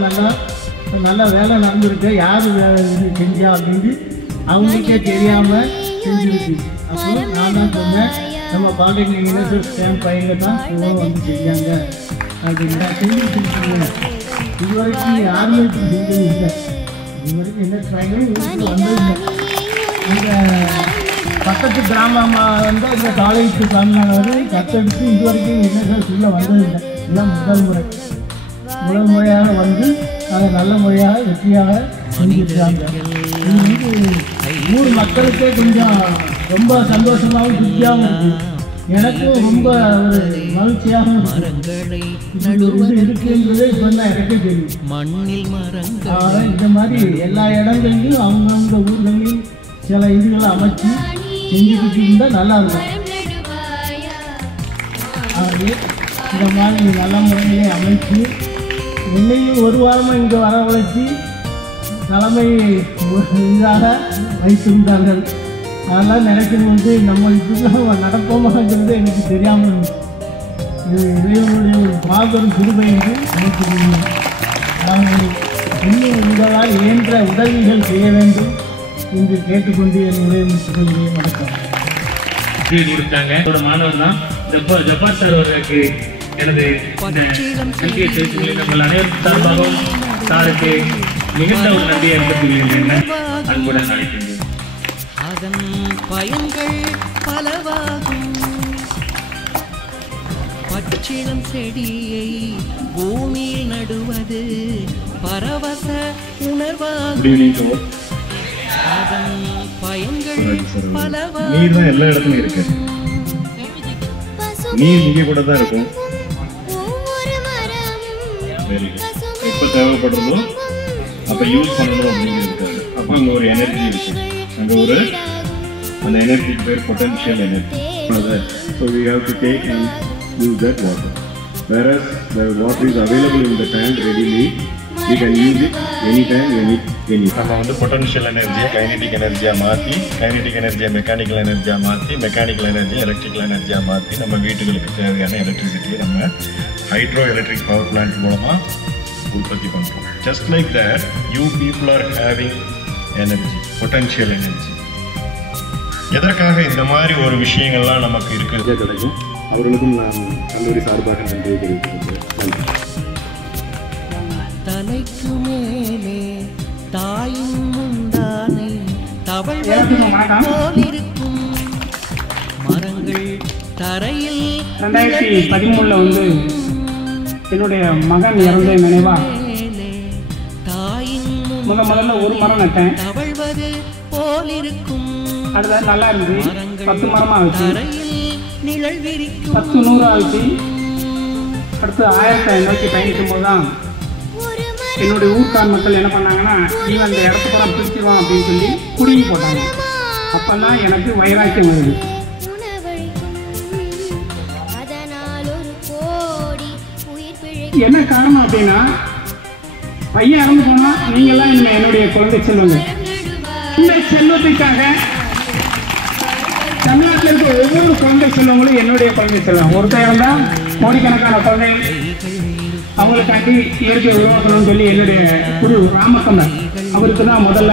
நல்ல வேலை நடந்திருக்கு, யார் வேலை செஞ்சா அப்படின்னு அவங்களுக்கே தெரியாமல் செஞ்சுருக்கு. அப்போ நான் தான் சொன்னேன், நம்ம பாலிடெக்னிக் யூனிவர்சிட்டி ஸ்டேம் பையங்க தான் வந்து செஞ்சாங்க அப்படின்னா செஞ்சுருக்கீங்க. இதுவரைக்கும் யாருமே இப்படி செஞ்சது இல்லை. இதுவரைக்கும் என்ன பையங்களும் வந்ததில்லை. இந்த பக்கத்து கிராமமாக வந்து இந்த காலேஜுக்கு காமினானவர் கத்தெடுத்து இதுவரைக்கும் என்ன சொல்ல வந்ததில்லை. இதுதான் முதல் முறையாக வந்து அதை நல்ல முறையாக வெற்றியாக செஞ்சுருக்காங்க. இது வந்து ஊர் மக்களுக்கே கொஞ்சம் ரொம்ப சந்தோஷமாகவும் திருப்தியாகவும் இருக்குது. எனக்கும் ரொம்ப ஒரு மகிழ்ச்சியாகவும் இருக்குது. இருக்குன்றதே இப்போ தான் எனக்கே தெரியும். இந்த மாதிரி எல்லா இடங்கள்லையும் அவங்கவுங்க ஊர்களில் சில இதுகளை அமைச்சு செஞ்சுக்கிட்டு இருந்தால் நல்லா இருக்கும். ஆகவே இந்த மாதிரி நல்ல முறையிலே அமைச்சு என்னையும் ஒரு வாரமாக இங்கே வரவழைச்சி தலைமை இதாக வைத்திருந்தார்கள். அதெல்லாம் நினைக்கும் போது நம்ம இப்படிலாம் நடப்போமாங்கிறது எனக்கு தெரியாமல் இருந்துச்சு. இது இறைவனுடைய ஒரு மாபெரும் கிருபை என்று நினைக்கிறீங்க. நாங்கள் இன்னும் உங்களால் இயன்ற உதவிகள் செய்ய வேண்டும் என்று கேட்டுக்கொண்டு என் உரையை முடித்துக்கொள்கிறேன். வணக்கம். கொடுத்தாங்க ஒரு மாணவர் தான் ஜப்பார் சார் அவர்களுக்கு எனது நன்றியை தெரிவித்துக் நம்ம அனைவரும் சார்பாகவும் சாருக்கு மிகுந்த ஒரு நன்றியை ஏற்படுத்துகிறேன். அன்புடன் அழைக்கின்றேன். அதன் பயன்கள் பலவாகும். பச்சிளம் செடியை பூமியில் நடுவது பரவச உணர்வாகும். அதன் பயன்கள் பலவாகும். நீர் தான் எல்லா இடத்துலையும் இருக்கு. நீர் இங்கே கூட தான் இருக்கும். எப்போ தேவைப்படுறதோ அப்போ யூஸ் பண்ணணும் அப்படிங்கிறது. அப்போ அங்கே ஒரு எனர்ஜி இருக்கு. அங்கே ஒரு அந்த எனர்ஜிக்கு பேர் potential energy. So we have to take and use that water. Whereas the water is available in the tank readily, we can use it anytime, any. நம்ம வந்து பொட்டன்ஷியல் எனர்ஜியை கைனடிக் எனர்ஜியாக மாற்றி, கைனடிக் எனர்ஜியை மெக்கானிக்கல் எனர்ஜியாக மாற்றி, மெக்கானிக்கல் எனர்ஜியை electrical எனர்ஜியாக மாற்றி நம்ம வீட்டுகளுக்கு தேவையான எலக்ட்ரிசிட்டியை நம்ம ஹைட்ரோ எலக்ட்ரிக் பவர் பிளான்ட் மூலமாக உற்பத்தி பண்ணுறோம். Just like that you people are having energy, potential energy. எதற்காக இந்த மாதிரி ஒரு விஷயங்கள்லாம் நமக்கு இருக்குது கிடைக்கும். அவர்களுக்கும் நான் கல்லூரி சார்பாக நன்றியை தெரிவித்துக் தலைக்கு மேலே தாயின் முந்தானை தவழ்வது போலிருக்கும் மரங்கள் தரையில் 2013 வந்து என்னுடைய மகன் இறந்த நினைவா தாயின் முதல்ல ஒரு மரம் நட்டேன். தவழ்வது போலிருக்கும் அடுத்தது நல்லா இருந்துச்சு. 10 மரமா ஆச்சு, நிழல் விரிக்கும் 10 100 ஆச்சு. அடுத்து 1000 நோக்கி பயணிக்கும் போதுதான் என்னுடைய ஊர்க்கார் மக்கள் என்ன பண்ணாங்கன்னா, நீ அந்த இடத்துக்கு பிரிச்சுவான் அப்படின்னு சொல்லி குடிங்கி போட்டாங்க. அப்பதான் எனக்கு வைராக்கியம் வருது. என்ன காரணம் அப்படின்னா, பையன் இறந்து போனா நீங்கெல்லாம் என்னுடைய குழந்தை செல்வங்க. இந்த செல்வத்துக்காக தமிழ்நாட்டில் இருக்க ஒவ்வொரு குழந்தை செல்வங்களும் என்னுடைய குழந்தை செல்வம். ஒருத்தர் இருந்தா கோடிக்கணக்கான குழந்தை அவங்களுக்காண்டி இயற்கை உருவாக்கணும்னு சொல்லி என்னுடைய குரு ராமக்கண்ணன் அவருக்கு தான் முதல்ல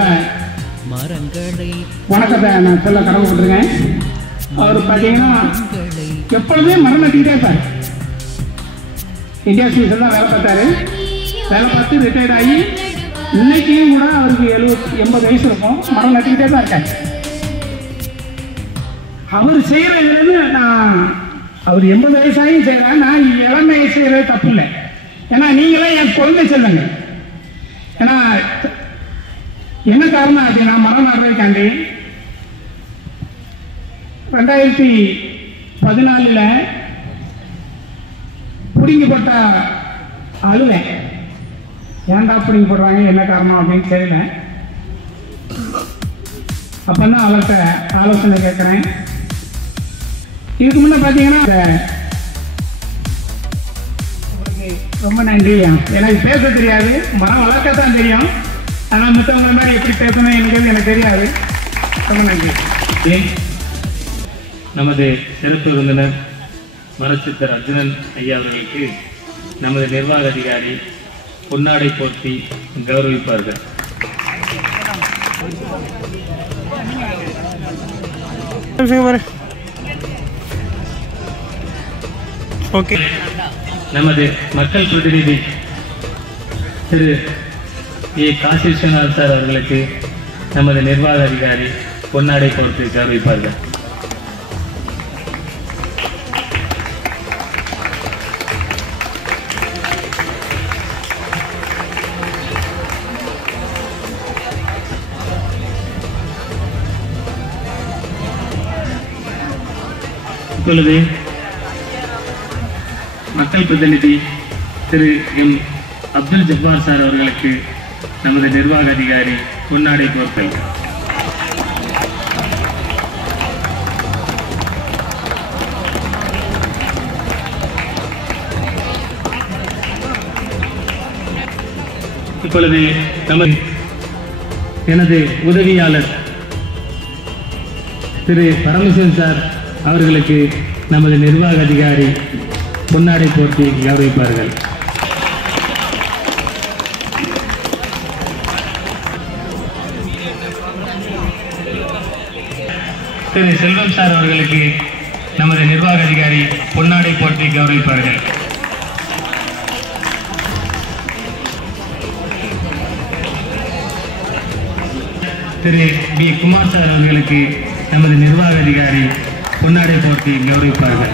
வணக்கத்தை நான் சொல்ல கடமைப்பட்டிருக்கேன். அவர் பார்த்தீங்கன்னா எப்பொழுதுமே மரம் நட்டிக்கிட்டே இருப்பார். இந்தியா ஸ்டேஷன் தான் வேலை பார்த்தாரு. வேலை பார்த்து ரிட்டையர்ட் ஆகி இன்னைக்கும் கூட அவருக்கு 70-80 வயசு இருக்கும். மரம் நட்டிக்கிட்டே தான் இருக்காங்க. அவர் செய்யறது நான் அவர் 80 வயசாயும் செய்யறேன். நான் இளமை செய்யறது தப்பு இல்லை. ஏன்னா நீங்களாம் என் குழந்தை செல்லுங்க. ஏன்னா என்ன காரணம் அப்படின்னா, மரம் நடுறதுக்காண்டி 2014 பிடிங்கி போட்ட அழுவேன். ஏன்டா பிடிங்கி போடுறாங்க, என்ன காரணம் அப்படின்னு தெரியல. அப்பதான் அவர்கிட்ட ஆலோசனை கேட்கிறேன். இதுக்கு முன்ன பார்த்தீங்கன்னா உங்களுக்கு ரொம்ப நன்றி. எனக்கு பேச தெரியாது, மரம் வளர்க்கத்தான் தெரியும். ஆனால் மற்றவங்க மாதிரி எப்படி பேசணும் என்கிறது எனக்கு தெரியாது. ரொம்ப நன்றி. நமது சிறப்பு விருந்தினர் மரச்சித்தர் அர்ஜுனன் ஐயா அவர்களுக்கு நமது நிர்வாக அதிகாரி பொன்னாடை போர்த்தி கௌரவிப்பார்கள். ஓகே. நமது மக்கள் பிரதிநிதி திரு ஏ காசி விஸ்வநாத் சார் அவர்களுக்கு நமது நிர்வாக அதிகாரி பொன்னாடை போர்த்தி கௌரவிப்பார்கள். இப்பொழுது மக்கள் பிரதிநிதி திரு எம் அப்துல் ஜப்பார் சார் அவர்களுக்கு நமது நிர்வாக அதிகாரி பொன்னாடை போர்த்தல். இப்பொழுது நமது எனது உதவியாளர் திரு பரமசிவன் சார் அவர்களுக்கு நமது நிர்வாக அதிகாரி பொன்னாடை போர்த்தி கௌரவிப்பார்கள். திரு செல்வம் சார் அவர்களுக்கு நமது நிர்வாக அதிகாரி பொன்னாடை போர்த்தி கௌரவிப்பார்கள். திரு பி குமார் சார் அவர்களுக்கு நமது நிர்வாக அதிகாரி பொன்னாடை போர்த்தி கௌரவிப்பார்கள்.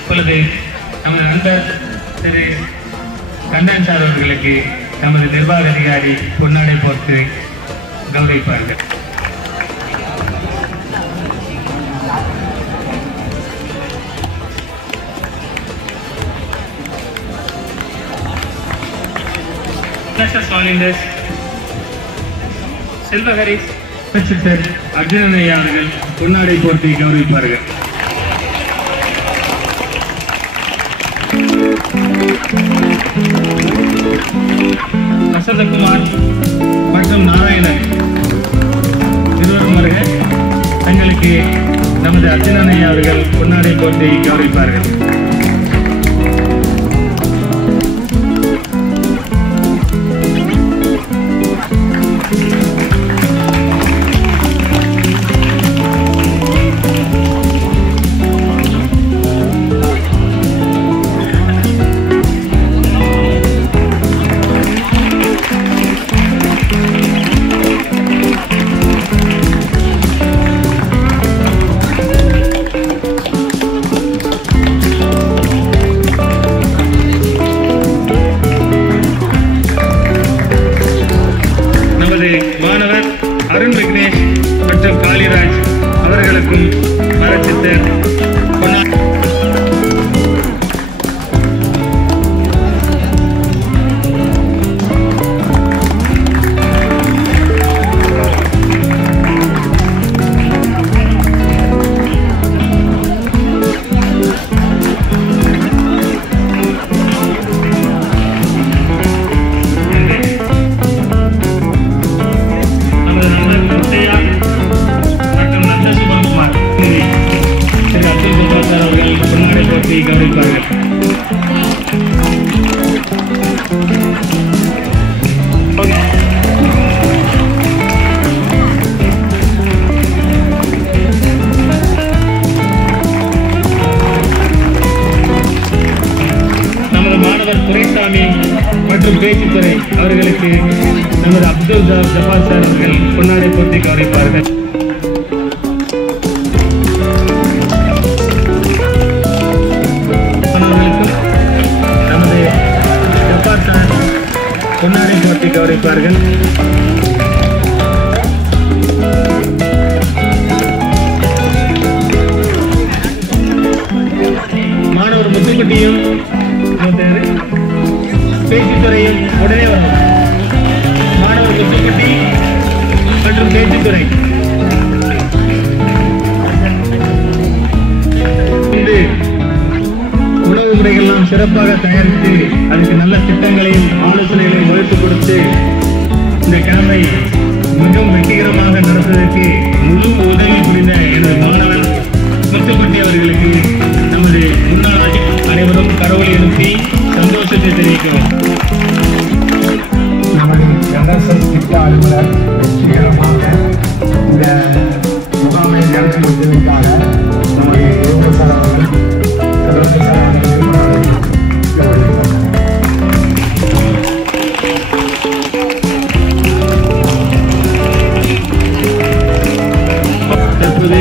இப்பொழுது நமது நண்பர் திரு கண்ணன் சார் அவர்களுக்கு நமது நிர்வாக அதிகாரி பொன்னாடை போர்த்து கௌரவிப்பார்கள். செல்வஹரிஸ் அர்ஜுனன் ஐயா அவர்கள் பொன்னாடை போர்த்தி கௌரவிப்பார்கள். வசந்தகுமார் மற்றும் நாராயணன் இருவரும் வருக. தங்களுக்கு நமது அர்ஜுனன் ஐயா அவர்கள் பொன்னாடை போர்த்தி கௌரவிப்பார்கள். மற்றும் காளிராஜ் அவர்களுக்கும் மரச்சித்தர் கௌரவிப்பார்கள். நமது மாணவர் துரைசாமி மற்றும் பேச்சுத்துறை அவர்களுக்கு நமது அப்துல் ஜபால் சார் அவர்கள் பொன்னாடை போட்டி கௌரவிப்பார்கள். நமது ஜபால் சார் பொன்னாடை போட்டி கௌரவிப்பார்கள். மாணவர் முத்துக்குட்டியும் பேச்சுத்துறையும் உடனே வரும். மாணவர் முத்துக்குட்டி மற்றும் பேச்சுத்துறை உணவு முறைகள்லாம் சிறப்பாக தயாரித்து அதுக்கு நல்ல திட்டங்களையும் ஆலோசனைகளையும் வகுத்து கொடுத்து இந்த கேம்பை மிகவும் வெற்றிகரமாக நடத்துவதற்கு முழு உதவி புரிந்த எனது மாணவன் முத்துக்குட்டி அவர்களுக்கு நமது முன்னாள் அனைவரும் கரவொலி எழுப்பி சந்தோஷத்தை தெரிவிக்கிறோம். நமது என்எஸ்எஸ் திட்ட அலுவலர் வெற்றிகரமாக இந்த முகாமை நடத்தி வைத்ததற்காக நம்முடைய சார் அவர்கள் தற்போது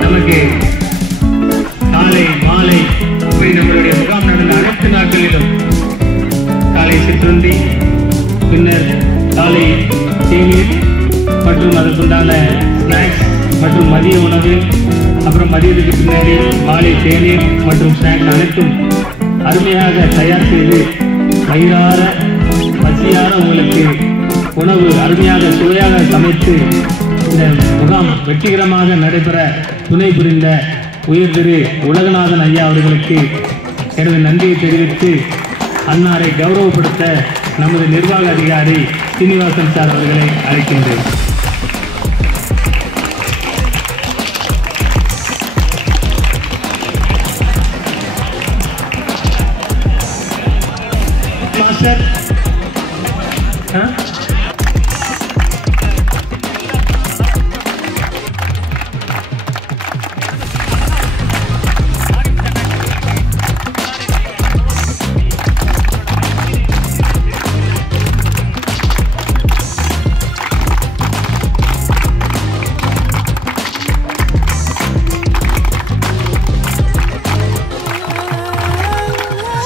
நமக்கு காலை மாலை நம்மளுடைய முகாம் நடந்த அனைத்து நாட்களிலும் காலை சிற்றுண்டி, பின்னர் காலை தேநீர் மற்றும் அதற்குண்டான ஸ்நாக்ஸ் மற்றும் மதிய உணவு, அப்புறம் மதியத்துக்கு பின்னாடி மாலை தேநீர் மற்றும் ஸ்நாக்ஸ் அனைத்தும் அருமையாக தயார் செய்து வயிறார பசியார உங்களுக்கு உணவு அருமையாக சுவையாக சமைத்து இந்த முகாம் வெற்றிகரமாக நடைபெற துணை புரிந்த உயர் திரு உலகநாதன் ஐயா அவர்களுக்கு எனது நன்றியை தெரிவித்து அன்னாரை கௌரவப்படுத்த நமது நிர்வாக அதிகாரி சீனிவாசன் சார் அவர்களை அழைக்கின்றேன். மாஸ்டர்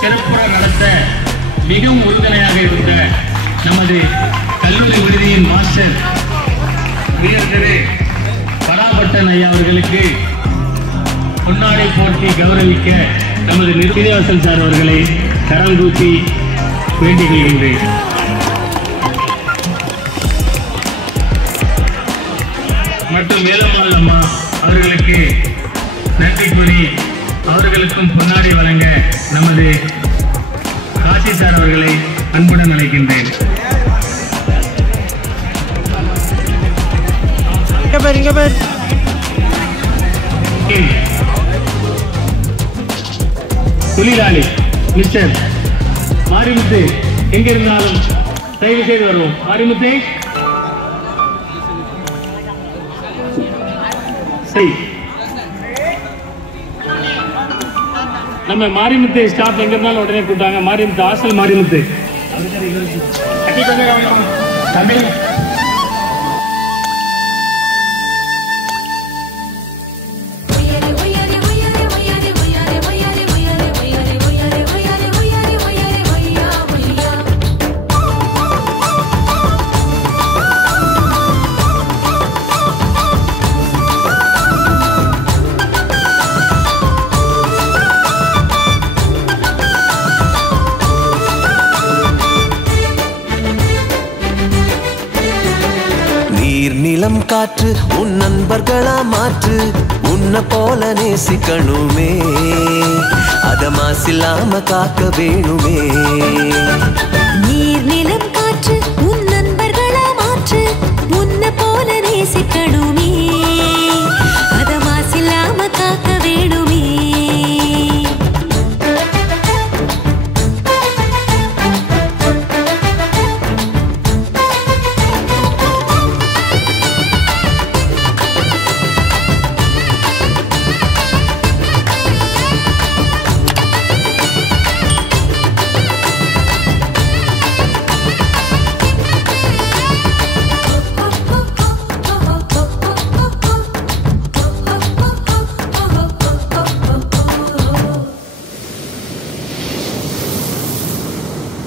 சிறப்புற நடத்த மிகவும் உறுதுணையாக இருந்த நமது கல்லூரி விடுதியின் மாஸ்டர் உயர்திரு பராபட்டன் ஐயா அவர்களுக்கு பொன்னாடை போட்டி கௌரவிக்க நமது சீனிவாசன் சார் அவர்களை கரம் தூக்கி வேண்டிக் கொள்கின்றேன். மற்றும் வேலம்மாள் அம்மா அவர்களுக்கு நன்றி கூறி அவர்களுக்கும் பொன்னாடை வழங்க நமது காசி சார் அவர்களை அன்புடன் அழைக்கின்றேன். தொழிலாளி மிஸ்டர் மாரிமுத்து எங்கிருந்தாலும் தயவு செய்து வருவோம். மாரிமுத்து சரி, நம்ம மாரிமுத்து ஸ்டாப் எங்க இருந்தாலும் உடனே கூட்டாங்க. மாரிமுத்து ஹாஸ்டல் மாரிமுத்து தமிழ் காற்று உன் நண்பர்களா மாற்று உன்னை போல நேசிக்கணுமே அத மாசில்லாம காக்க வேணுமே நீர் நிலம் காற்று உன் நண்பர்களா மாற்று உன்னை போல நேசிக்கணுமே அத மாசில்லாம காக்க வேணுமே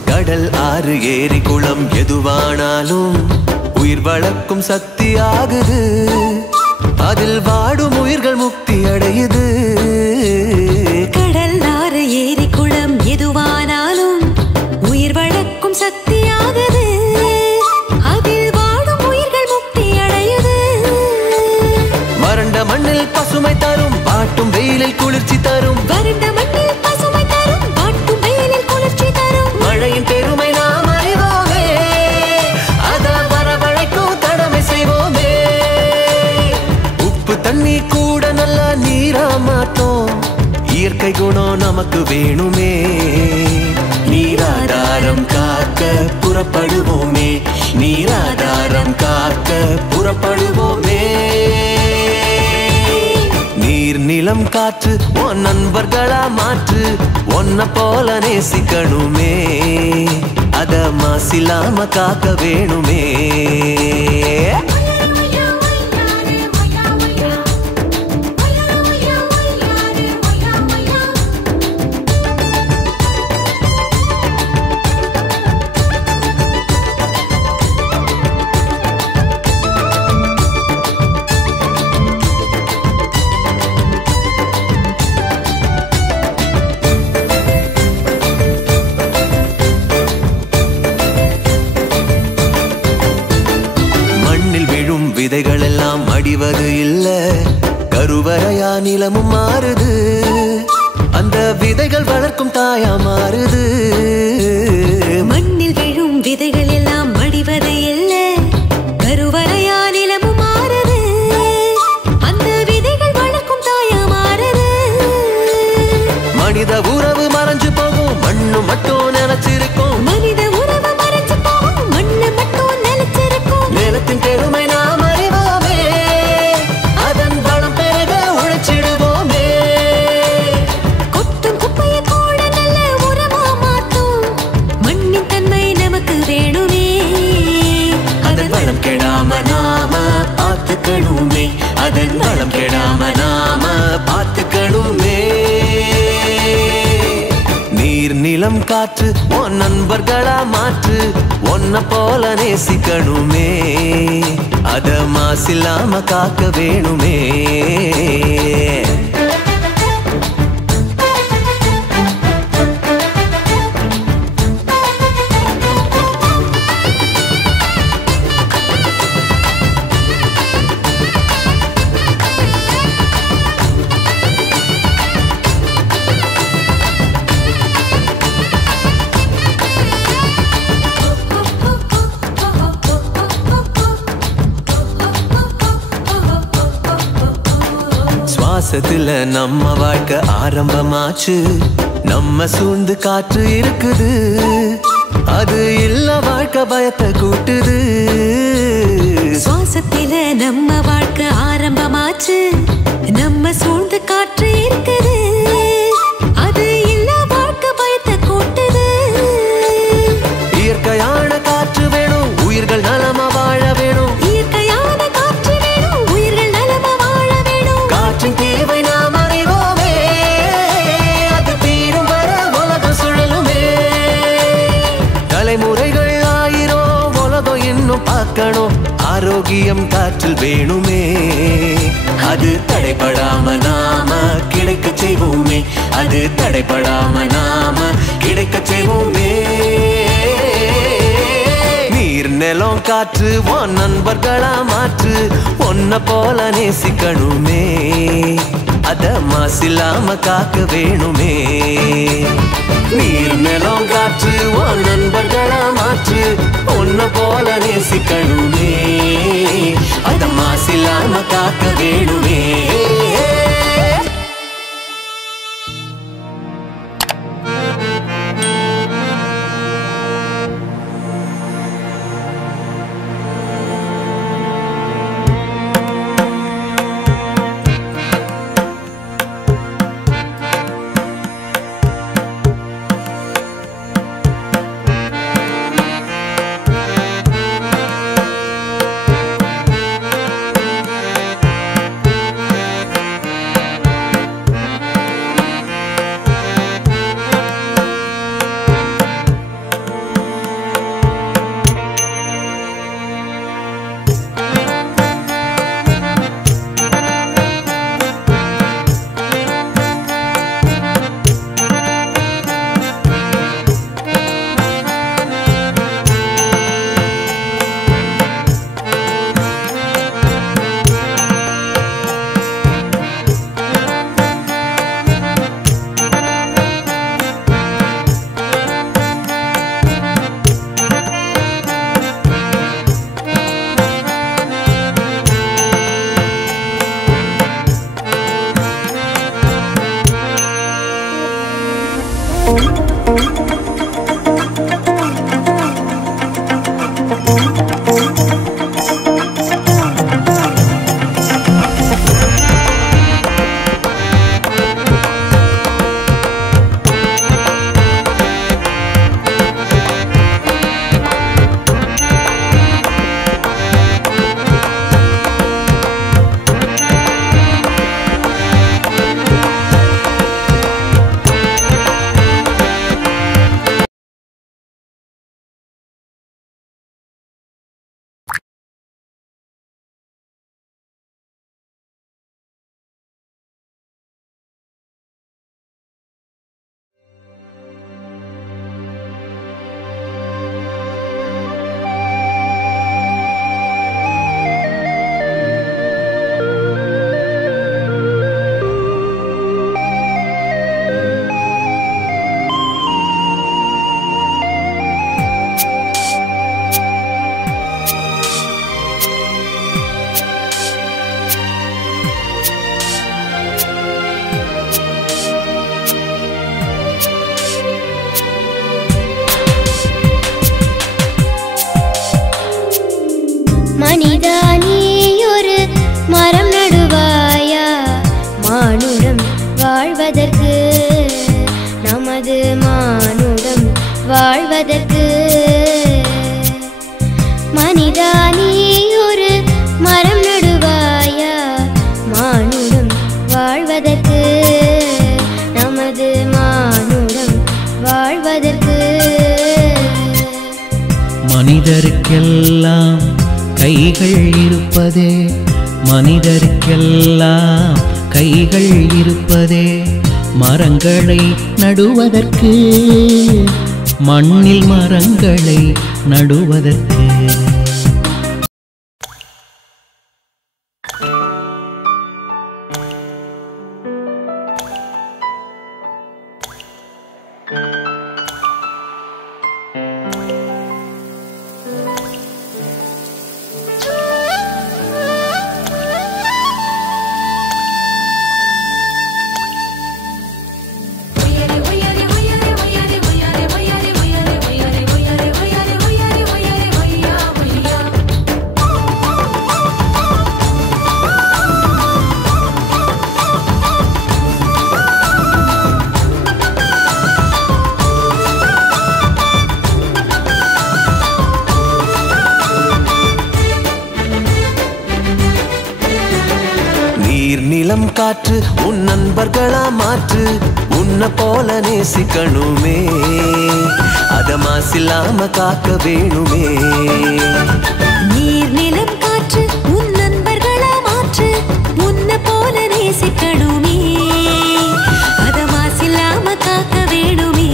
கடல் ஆறு ஏரி குளம் எதுவானாலும் உயிர் வளர்க்கும் சக்தி ஆகுது அதில் வாடும் உயிர்கள் முக்தி அடையுது கடல் ஆறு ஏரி குளம் எதுவானாலும் உயிர் வளர்க்கும் சக்தி ஆகுது அதில் வாடும் உயிர்கள் முக்தி அடையுது வறண்ட மண்ணில் பசுமை தரும் பாட்டும் வெயிலில் குளிர்ச்சி தரும் வறண்ட மண்ணில் பசுமை தரும் பாட்டும் வெயிலில் குளிர்ச்சி தரும் மழையின் பெருமை நாம் அறிவோமே அத வரவழைக்கும் கடமை செய்வோமே உப்பு தண்ணி கூட நல்லா நீரா மாட்டோம் இயற்கை குணம் நமக்கு வேணுமே நீராதாரம் காக்க புறப்படுவோமே நீராதாரம் காக்க புறப்படுவோமே நீர் நிலம் காற்று உன் நண்பர்களா மாற்று உன்னை போல நேசிக்கணுமே அத மாசில்லாம காக்க வேணுமே விதைகள் எல்லாம் அடிவது இல்ல கருவறையா நிலமும் மாறுது அந்த விதைகள் வளர்க்கும் தாயா மாறுது மண்ணில் விழும் விதைகள் எல்லாம் அடிவது இல்ல கருவறையா நிலமும் மாறுது அந்த விதைகள் வளர்க்கும் தாயா மாறுது மனித உறவு மறைஞ்சு போகும் மண்ணு மட்டும் நினைச்சிருக்கும் மனித உறவு மறைஞ்சு போகும் மண்ணு மட்டும் நினைச்சிருக்கும் நிலத்தின் பெருமை நாம் அதன் வளம் கெடாம நாம பார்த்துக்கணுமே நீர் நிலம் காற்று உன் நண்பர்களா மாற்று உன்னை போல நேசிக்கணுமே அத மாசில்லாம காக்க வேணுமே சுவாசத்துல நம்ம வாழ்க்கை ஆரம்பமாச்சு நம்ம சூழ்ந்து காற்று இருக்குது அது இல்ல வாழ்க்கை பயத்தை கூட்டுது சுவாசத்துல நம்ம வாழ்க்கை ஆரம்பமாச்சு நம்ம சூழ்ந்து காற்று இருக்குது அது இல்ல வாழ்க்கை பயத்தை கூட்டுது இயற்கையான காற்று வேணும் உயிர்கள் நலமா வாழ வேணும் இயற்கையான காற்று வேணும் உயிர்கள் நலமா வாழ வேணும் காற்றின் தேவை நாம் அறிவோமே அது தீரும் வர உலகம் சுழலுமே தலைமுறைகள் ஆயிரம் உலகம் இன்னும் பார்க்கணும் ஆரோக்கியம் காற்றில் வேணுமே அது தடைபடாம நாம கிடைக்க செய்வோமே அது தடைபடாம நாம கிடைக்க செய்வோமே நீர் நிலம் காற்று உன் நண்பர்களா மாற்று உன்னை போல நேசிக்கணுமே அத மாசில்லாம காக்க வேணுமே நீர் நிலம் காற்று உன் நண்பர்களா மாற்று உன்னை போல நேசிக்கணுமே அத மாசில்லாம காக்க வேணுமே மனிதா நீயொரு மரம் நடுவாயா மானுடம் வாழ்வதற்கு நமது மானுடம் வாழ்வதற்கு மனிதா நீயொரு மரம் நடுவாயா மானுடம் வாழ்வதற்கு நமது மானுடம் வாழ்வதற்கு மனிதருக்கெல்லாம் கைகள் இருப்பதே மனிதருக்கெல்லாம் கைகள் இருப்பதே மரங்களை நடுவதற்கு மண்ணில் மரங்களை நடுவதற்கு நிலம் காற்று உன் நண்பர்களா மாற்று உன்னை போல நேசிக்கணுமே அத மாசில்லாம காக்க வேணுமே நீர் நிலம் காற்று உன் நண்பர்களா மாற்று உன்னை போல நேசிக்கணுமே அத மாசில்லாம காக்க வேணுமே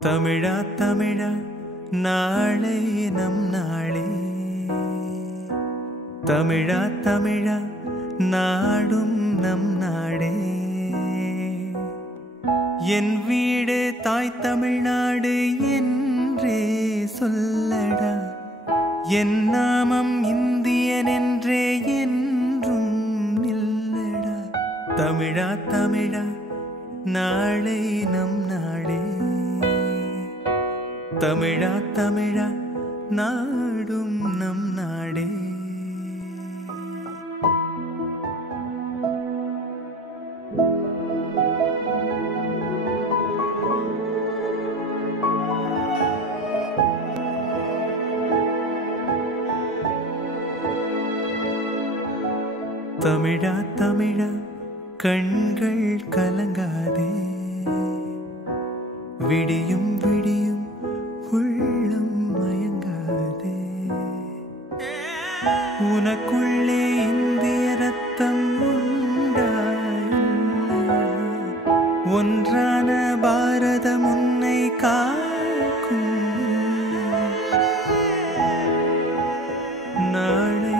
தமிழா தமிழா நாளை நம் நாளே, தமிழா தமிழா நாடும் நம் நாடே. என் வீடு தாய் தமிழ்நாடு என்றே சொல்லடா, என் நாமம் இந்தியன் என்றே என்றும் நில்லடா. தமிழா தமிழா நாளை நம் நாடே, தமிழா தமிழா நாடும் நம் நாடே. தமிழா தமிழா கண்கள் கலங்காதே, விடியும் விடியும் உள்ளம் மயங்காதே. உனக்குள்ளே இந்திய ரத்தம் உண்டாயில்லையா, ஒன்றான பாரதம் உன்னை காக்கும் நாளை.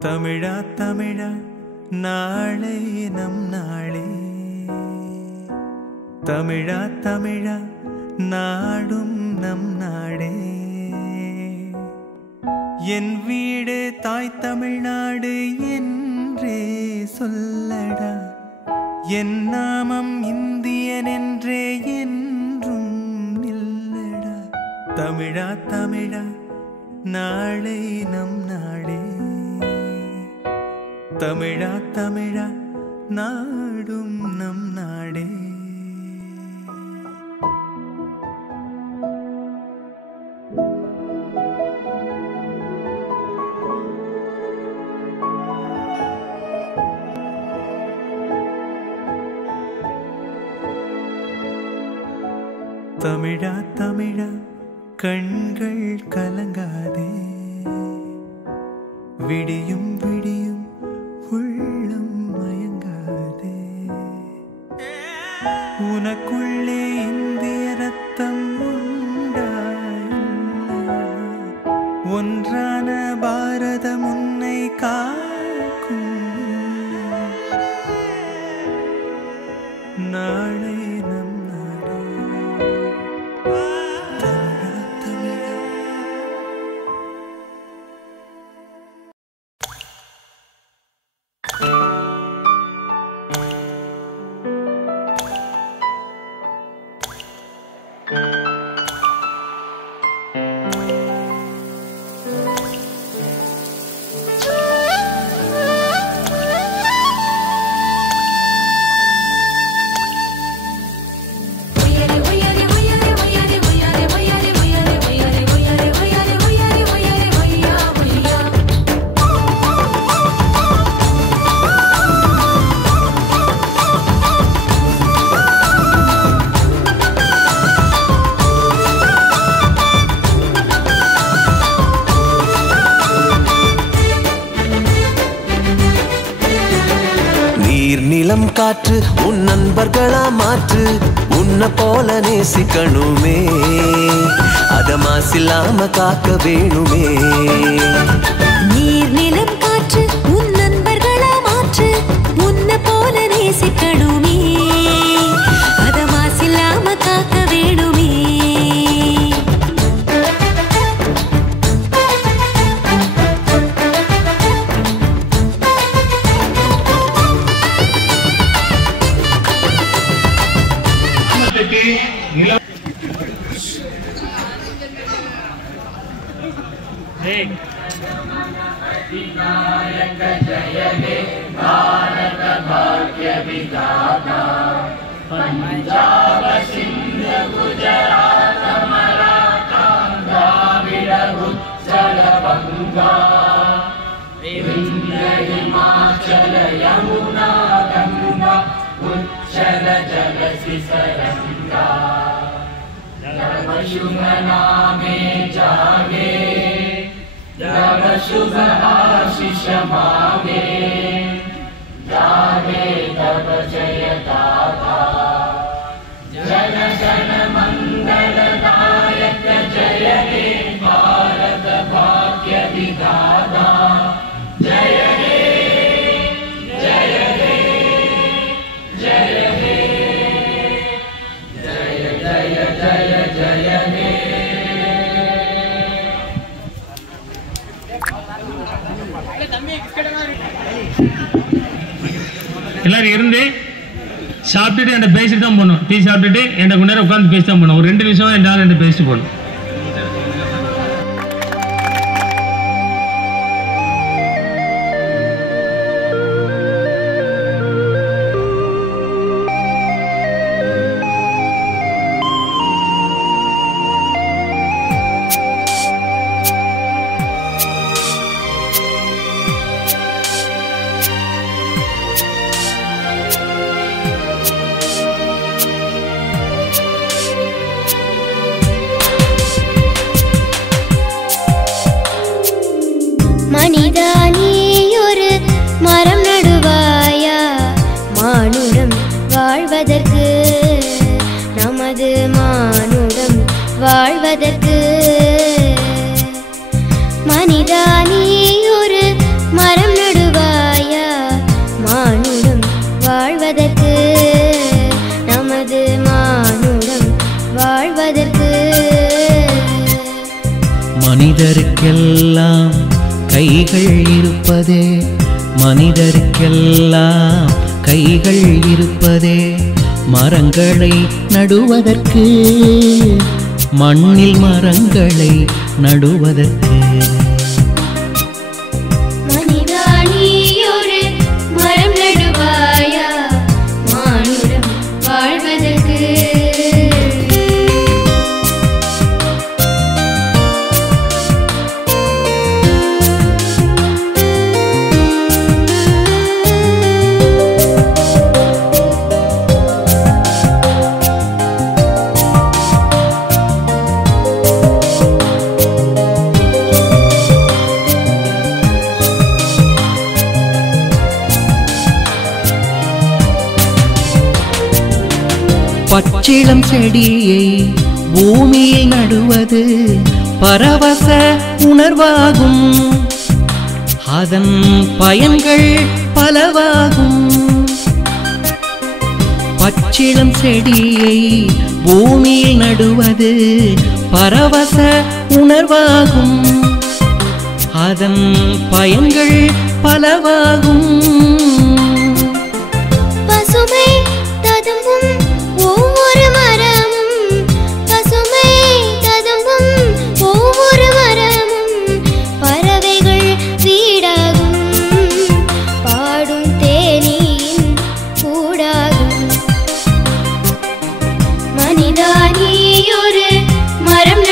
தமிழா தமிழா நாளை நம் நாளே, தமிழா தமிழா நாடும் நம் நாடே. என் வீடு தாய் தமிழ்நாடு என்றே சொல்லடா, என் நாமம் இந்தியன் என்றே என்றும் நில்லடா. தமிழா தமிழா நாளை நம் நாடே, தமிழா தமிழா நாடும் நம் நாடே. தமிழா தமிழா கண்கள் கலங்காதே, விடியும் விடியும் உள்ளம் மயங்காதே. உனக்குள்ளே இந்திய ரத்தம் உண்டாயில்லையா, ஒன்றான பாரதம் உன்னை காக்கும் நாளை நம் நாடே. தமிழா தமிழா இளம் காற்று உன் நண்பர்களா மாற்று உன்னை போல நேசிக்கணுமே அத மாசில்லாம காக்க வேணுமே நீர் நிலம் காற்று உன் நண்பர்களா மாற்று உன்னை போல நேசிக்கணுமே அத மாசில்லாம காக்க வேணுமே पंजाब सिंध गुजरात मराठा द्राविड उत्कल बंगा विंध्य हिमाचल यमुना गंगा उच्चल जलसि सरंगा जब शुभ नामे जागे जब शुभ आशीष मांगे जागे तब जय दाता जन गण मंगल नायक जय हे भारत भाग्य विधाता जय हे जय हे जय हे जय जय जय जय हे எல்லாரும் இருந்து சாப்பிட்டுட்டு என்கிட்ட பேசிட்டு தான் போகணும். டீ சாப்பிட்டுட்டு என்கிட்ட கொஞ்ச நேரம் உட்காந்து பேசி தான் போகணும். ஒரு 2 நிமிஷம் என் என்கிட்ட பேசிட்டு போகணும். மனிதா நீயொரு மரம் நடுவாயா மானுடம் வாழ்வதற்கு நமது மானுடம் வாழ்வதற்கு மனிதா நீயொரு மரம் நடுவாயா மானுடம் வாழ்வதற்கு நமது மானுடம் வாழ்வதற்கு மனிதருக்கெல்லாம் கைகள் இருப்பதே மனிதருக்கெல்லாம் கைகள் இருப்பதே மரங்களை நடுவதற்கு மண்ணில் மரங்களை நடுவதற்கு மனிதா நீயொரு மரம் நடுவாயா மானுடம் வாழ்வதற்கு பச்சிளம் செடியை பூமியில் நடுவது பரவச உணர்வாகும் அதன் பயன்கள் பலவாகும் பச்சிளம் செடியை பூமியில் நடுவது பரவச உணர்வாகும் அதன் பயன்கள் பலவாகும் பசுமை ததும்பும் ஒவ்வொரு மரமும் பசுமை ததும்பும் ஒவ்வொரு மரமும் பறவைகள் வீடாகும் பாடும் தேனியின் கூடாகும் மனிதா நீயொரு மரம்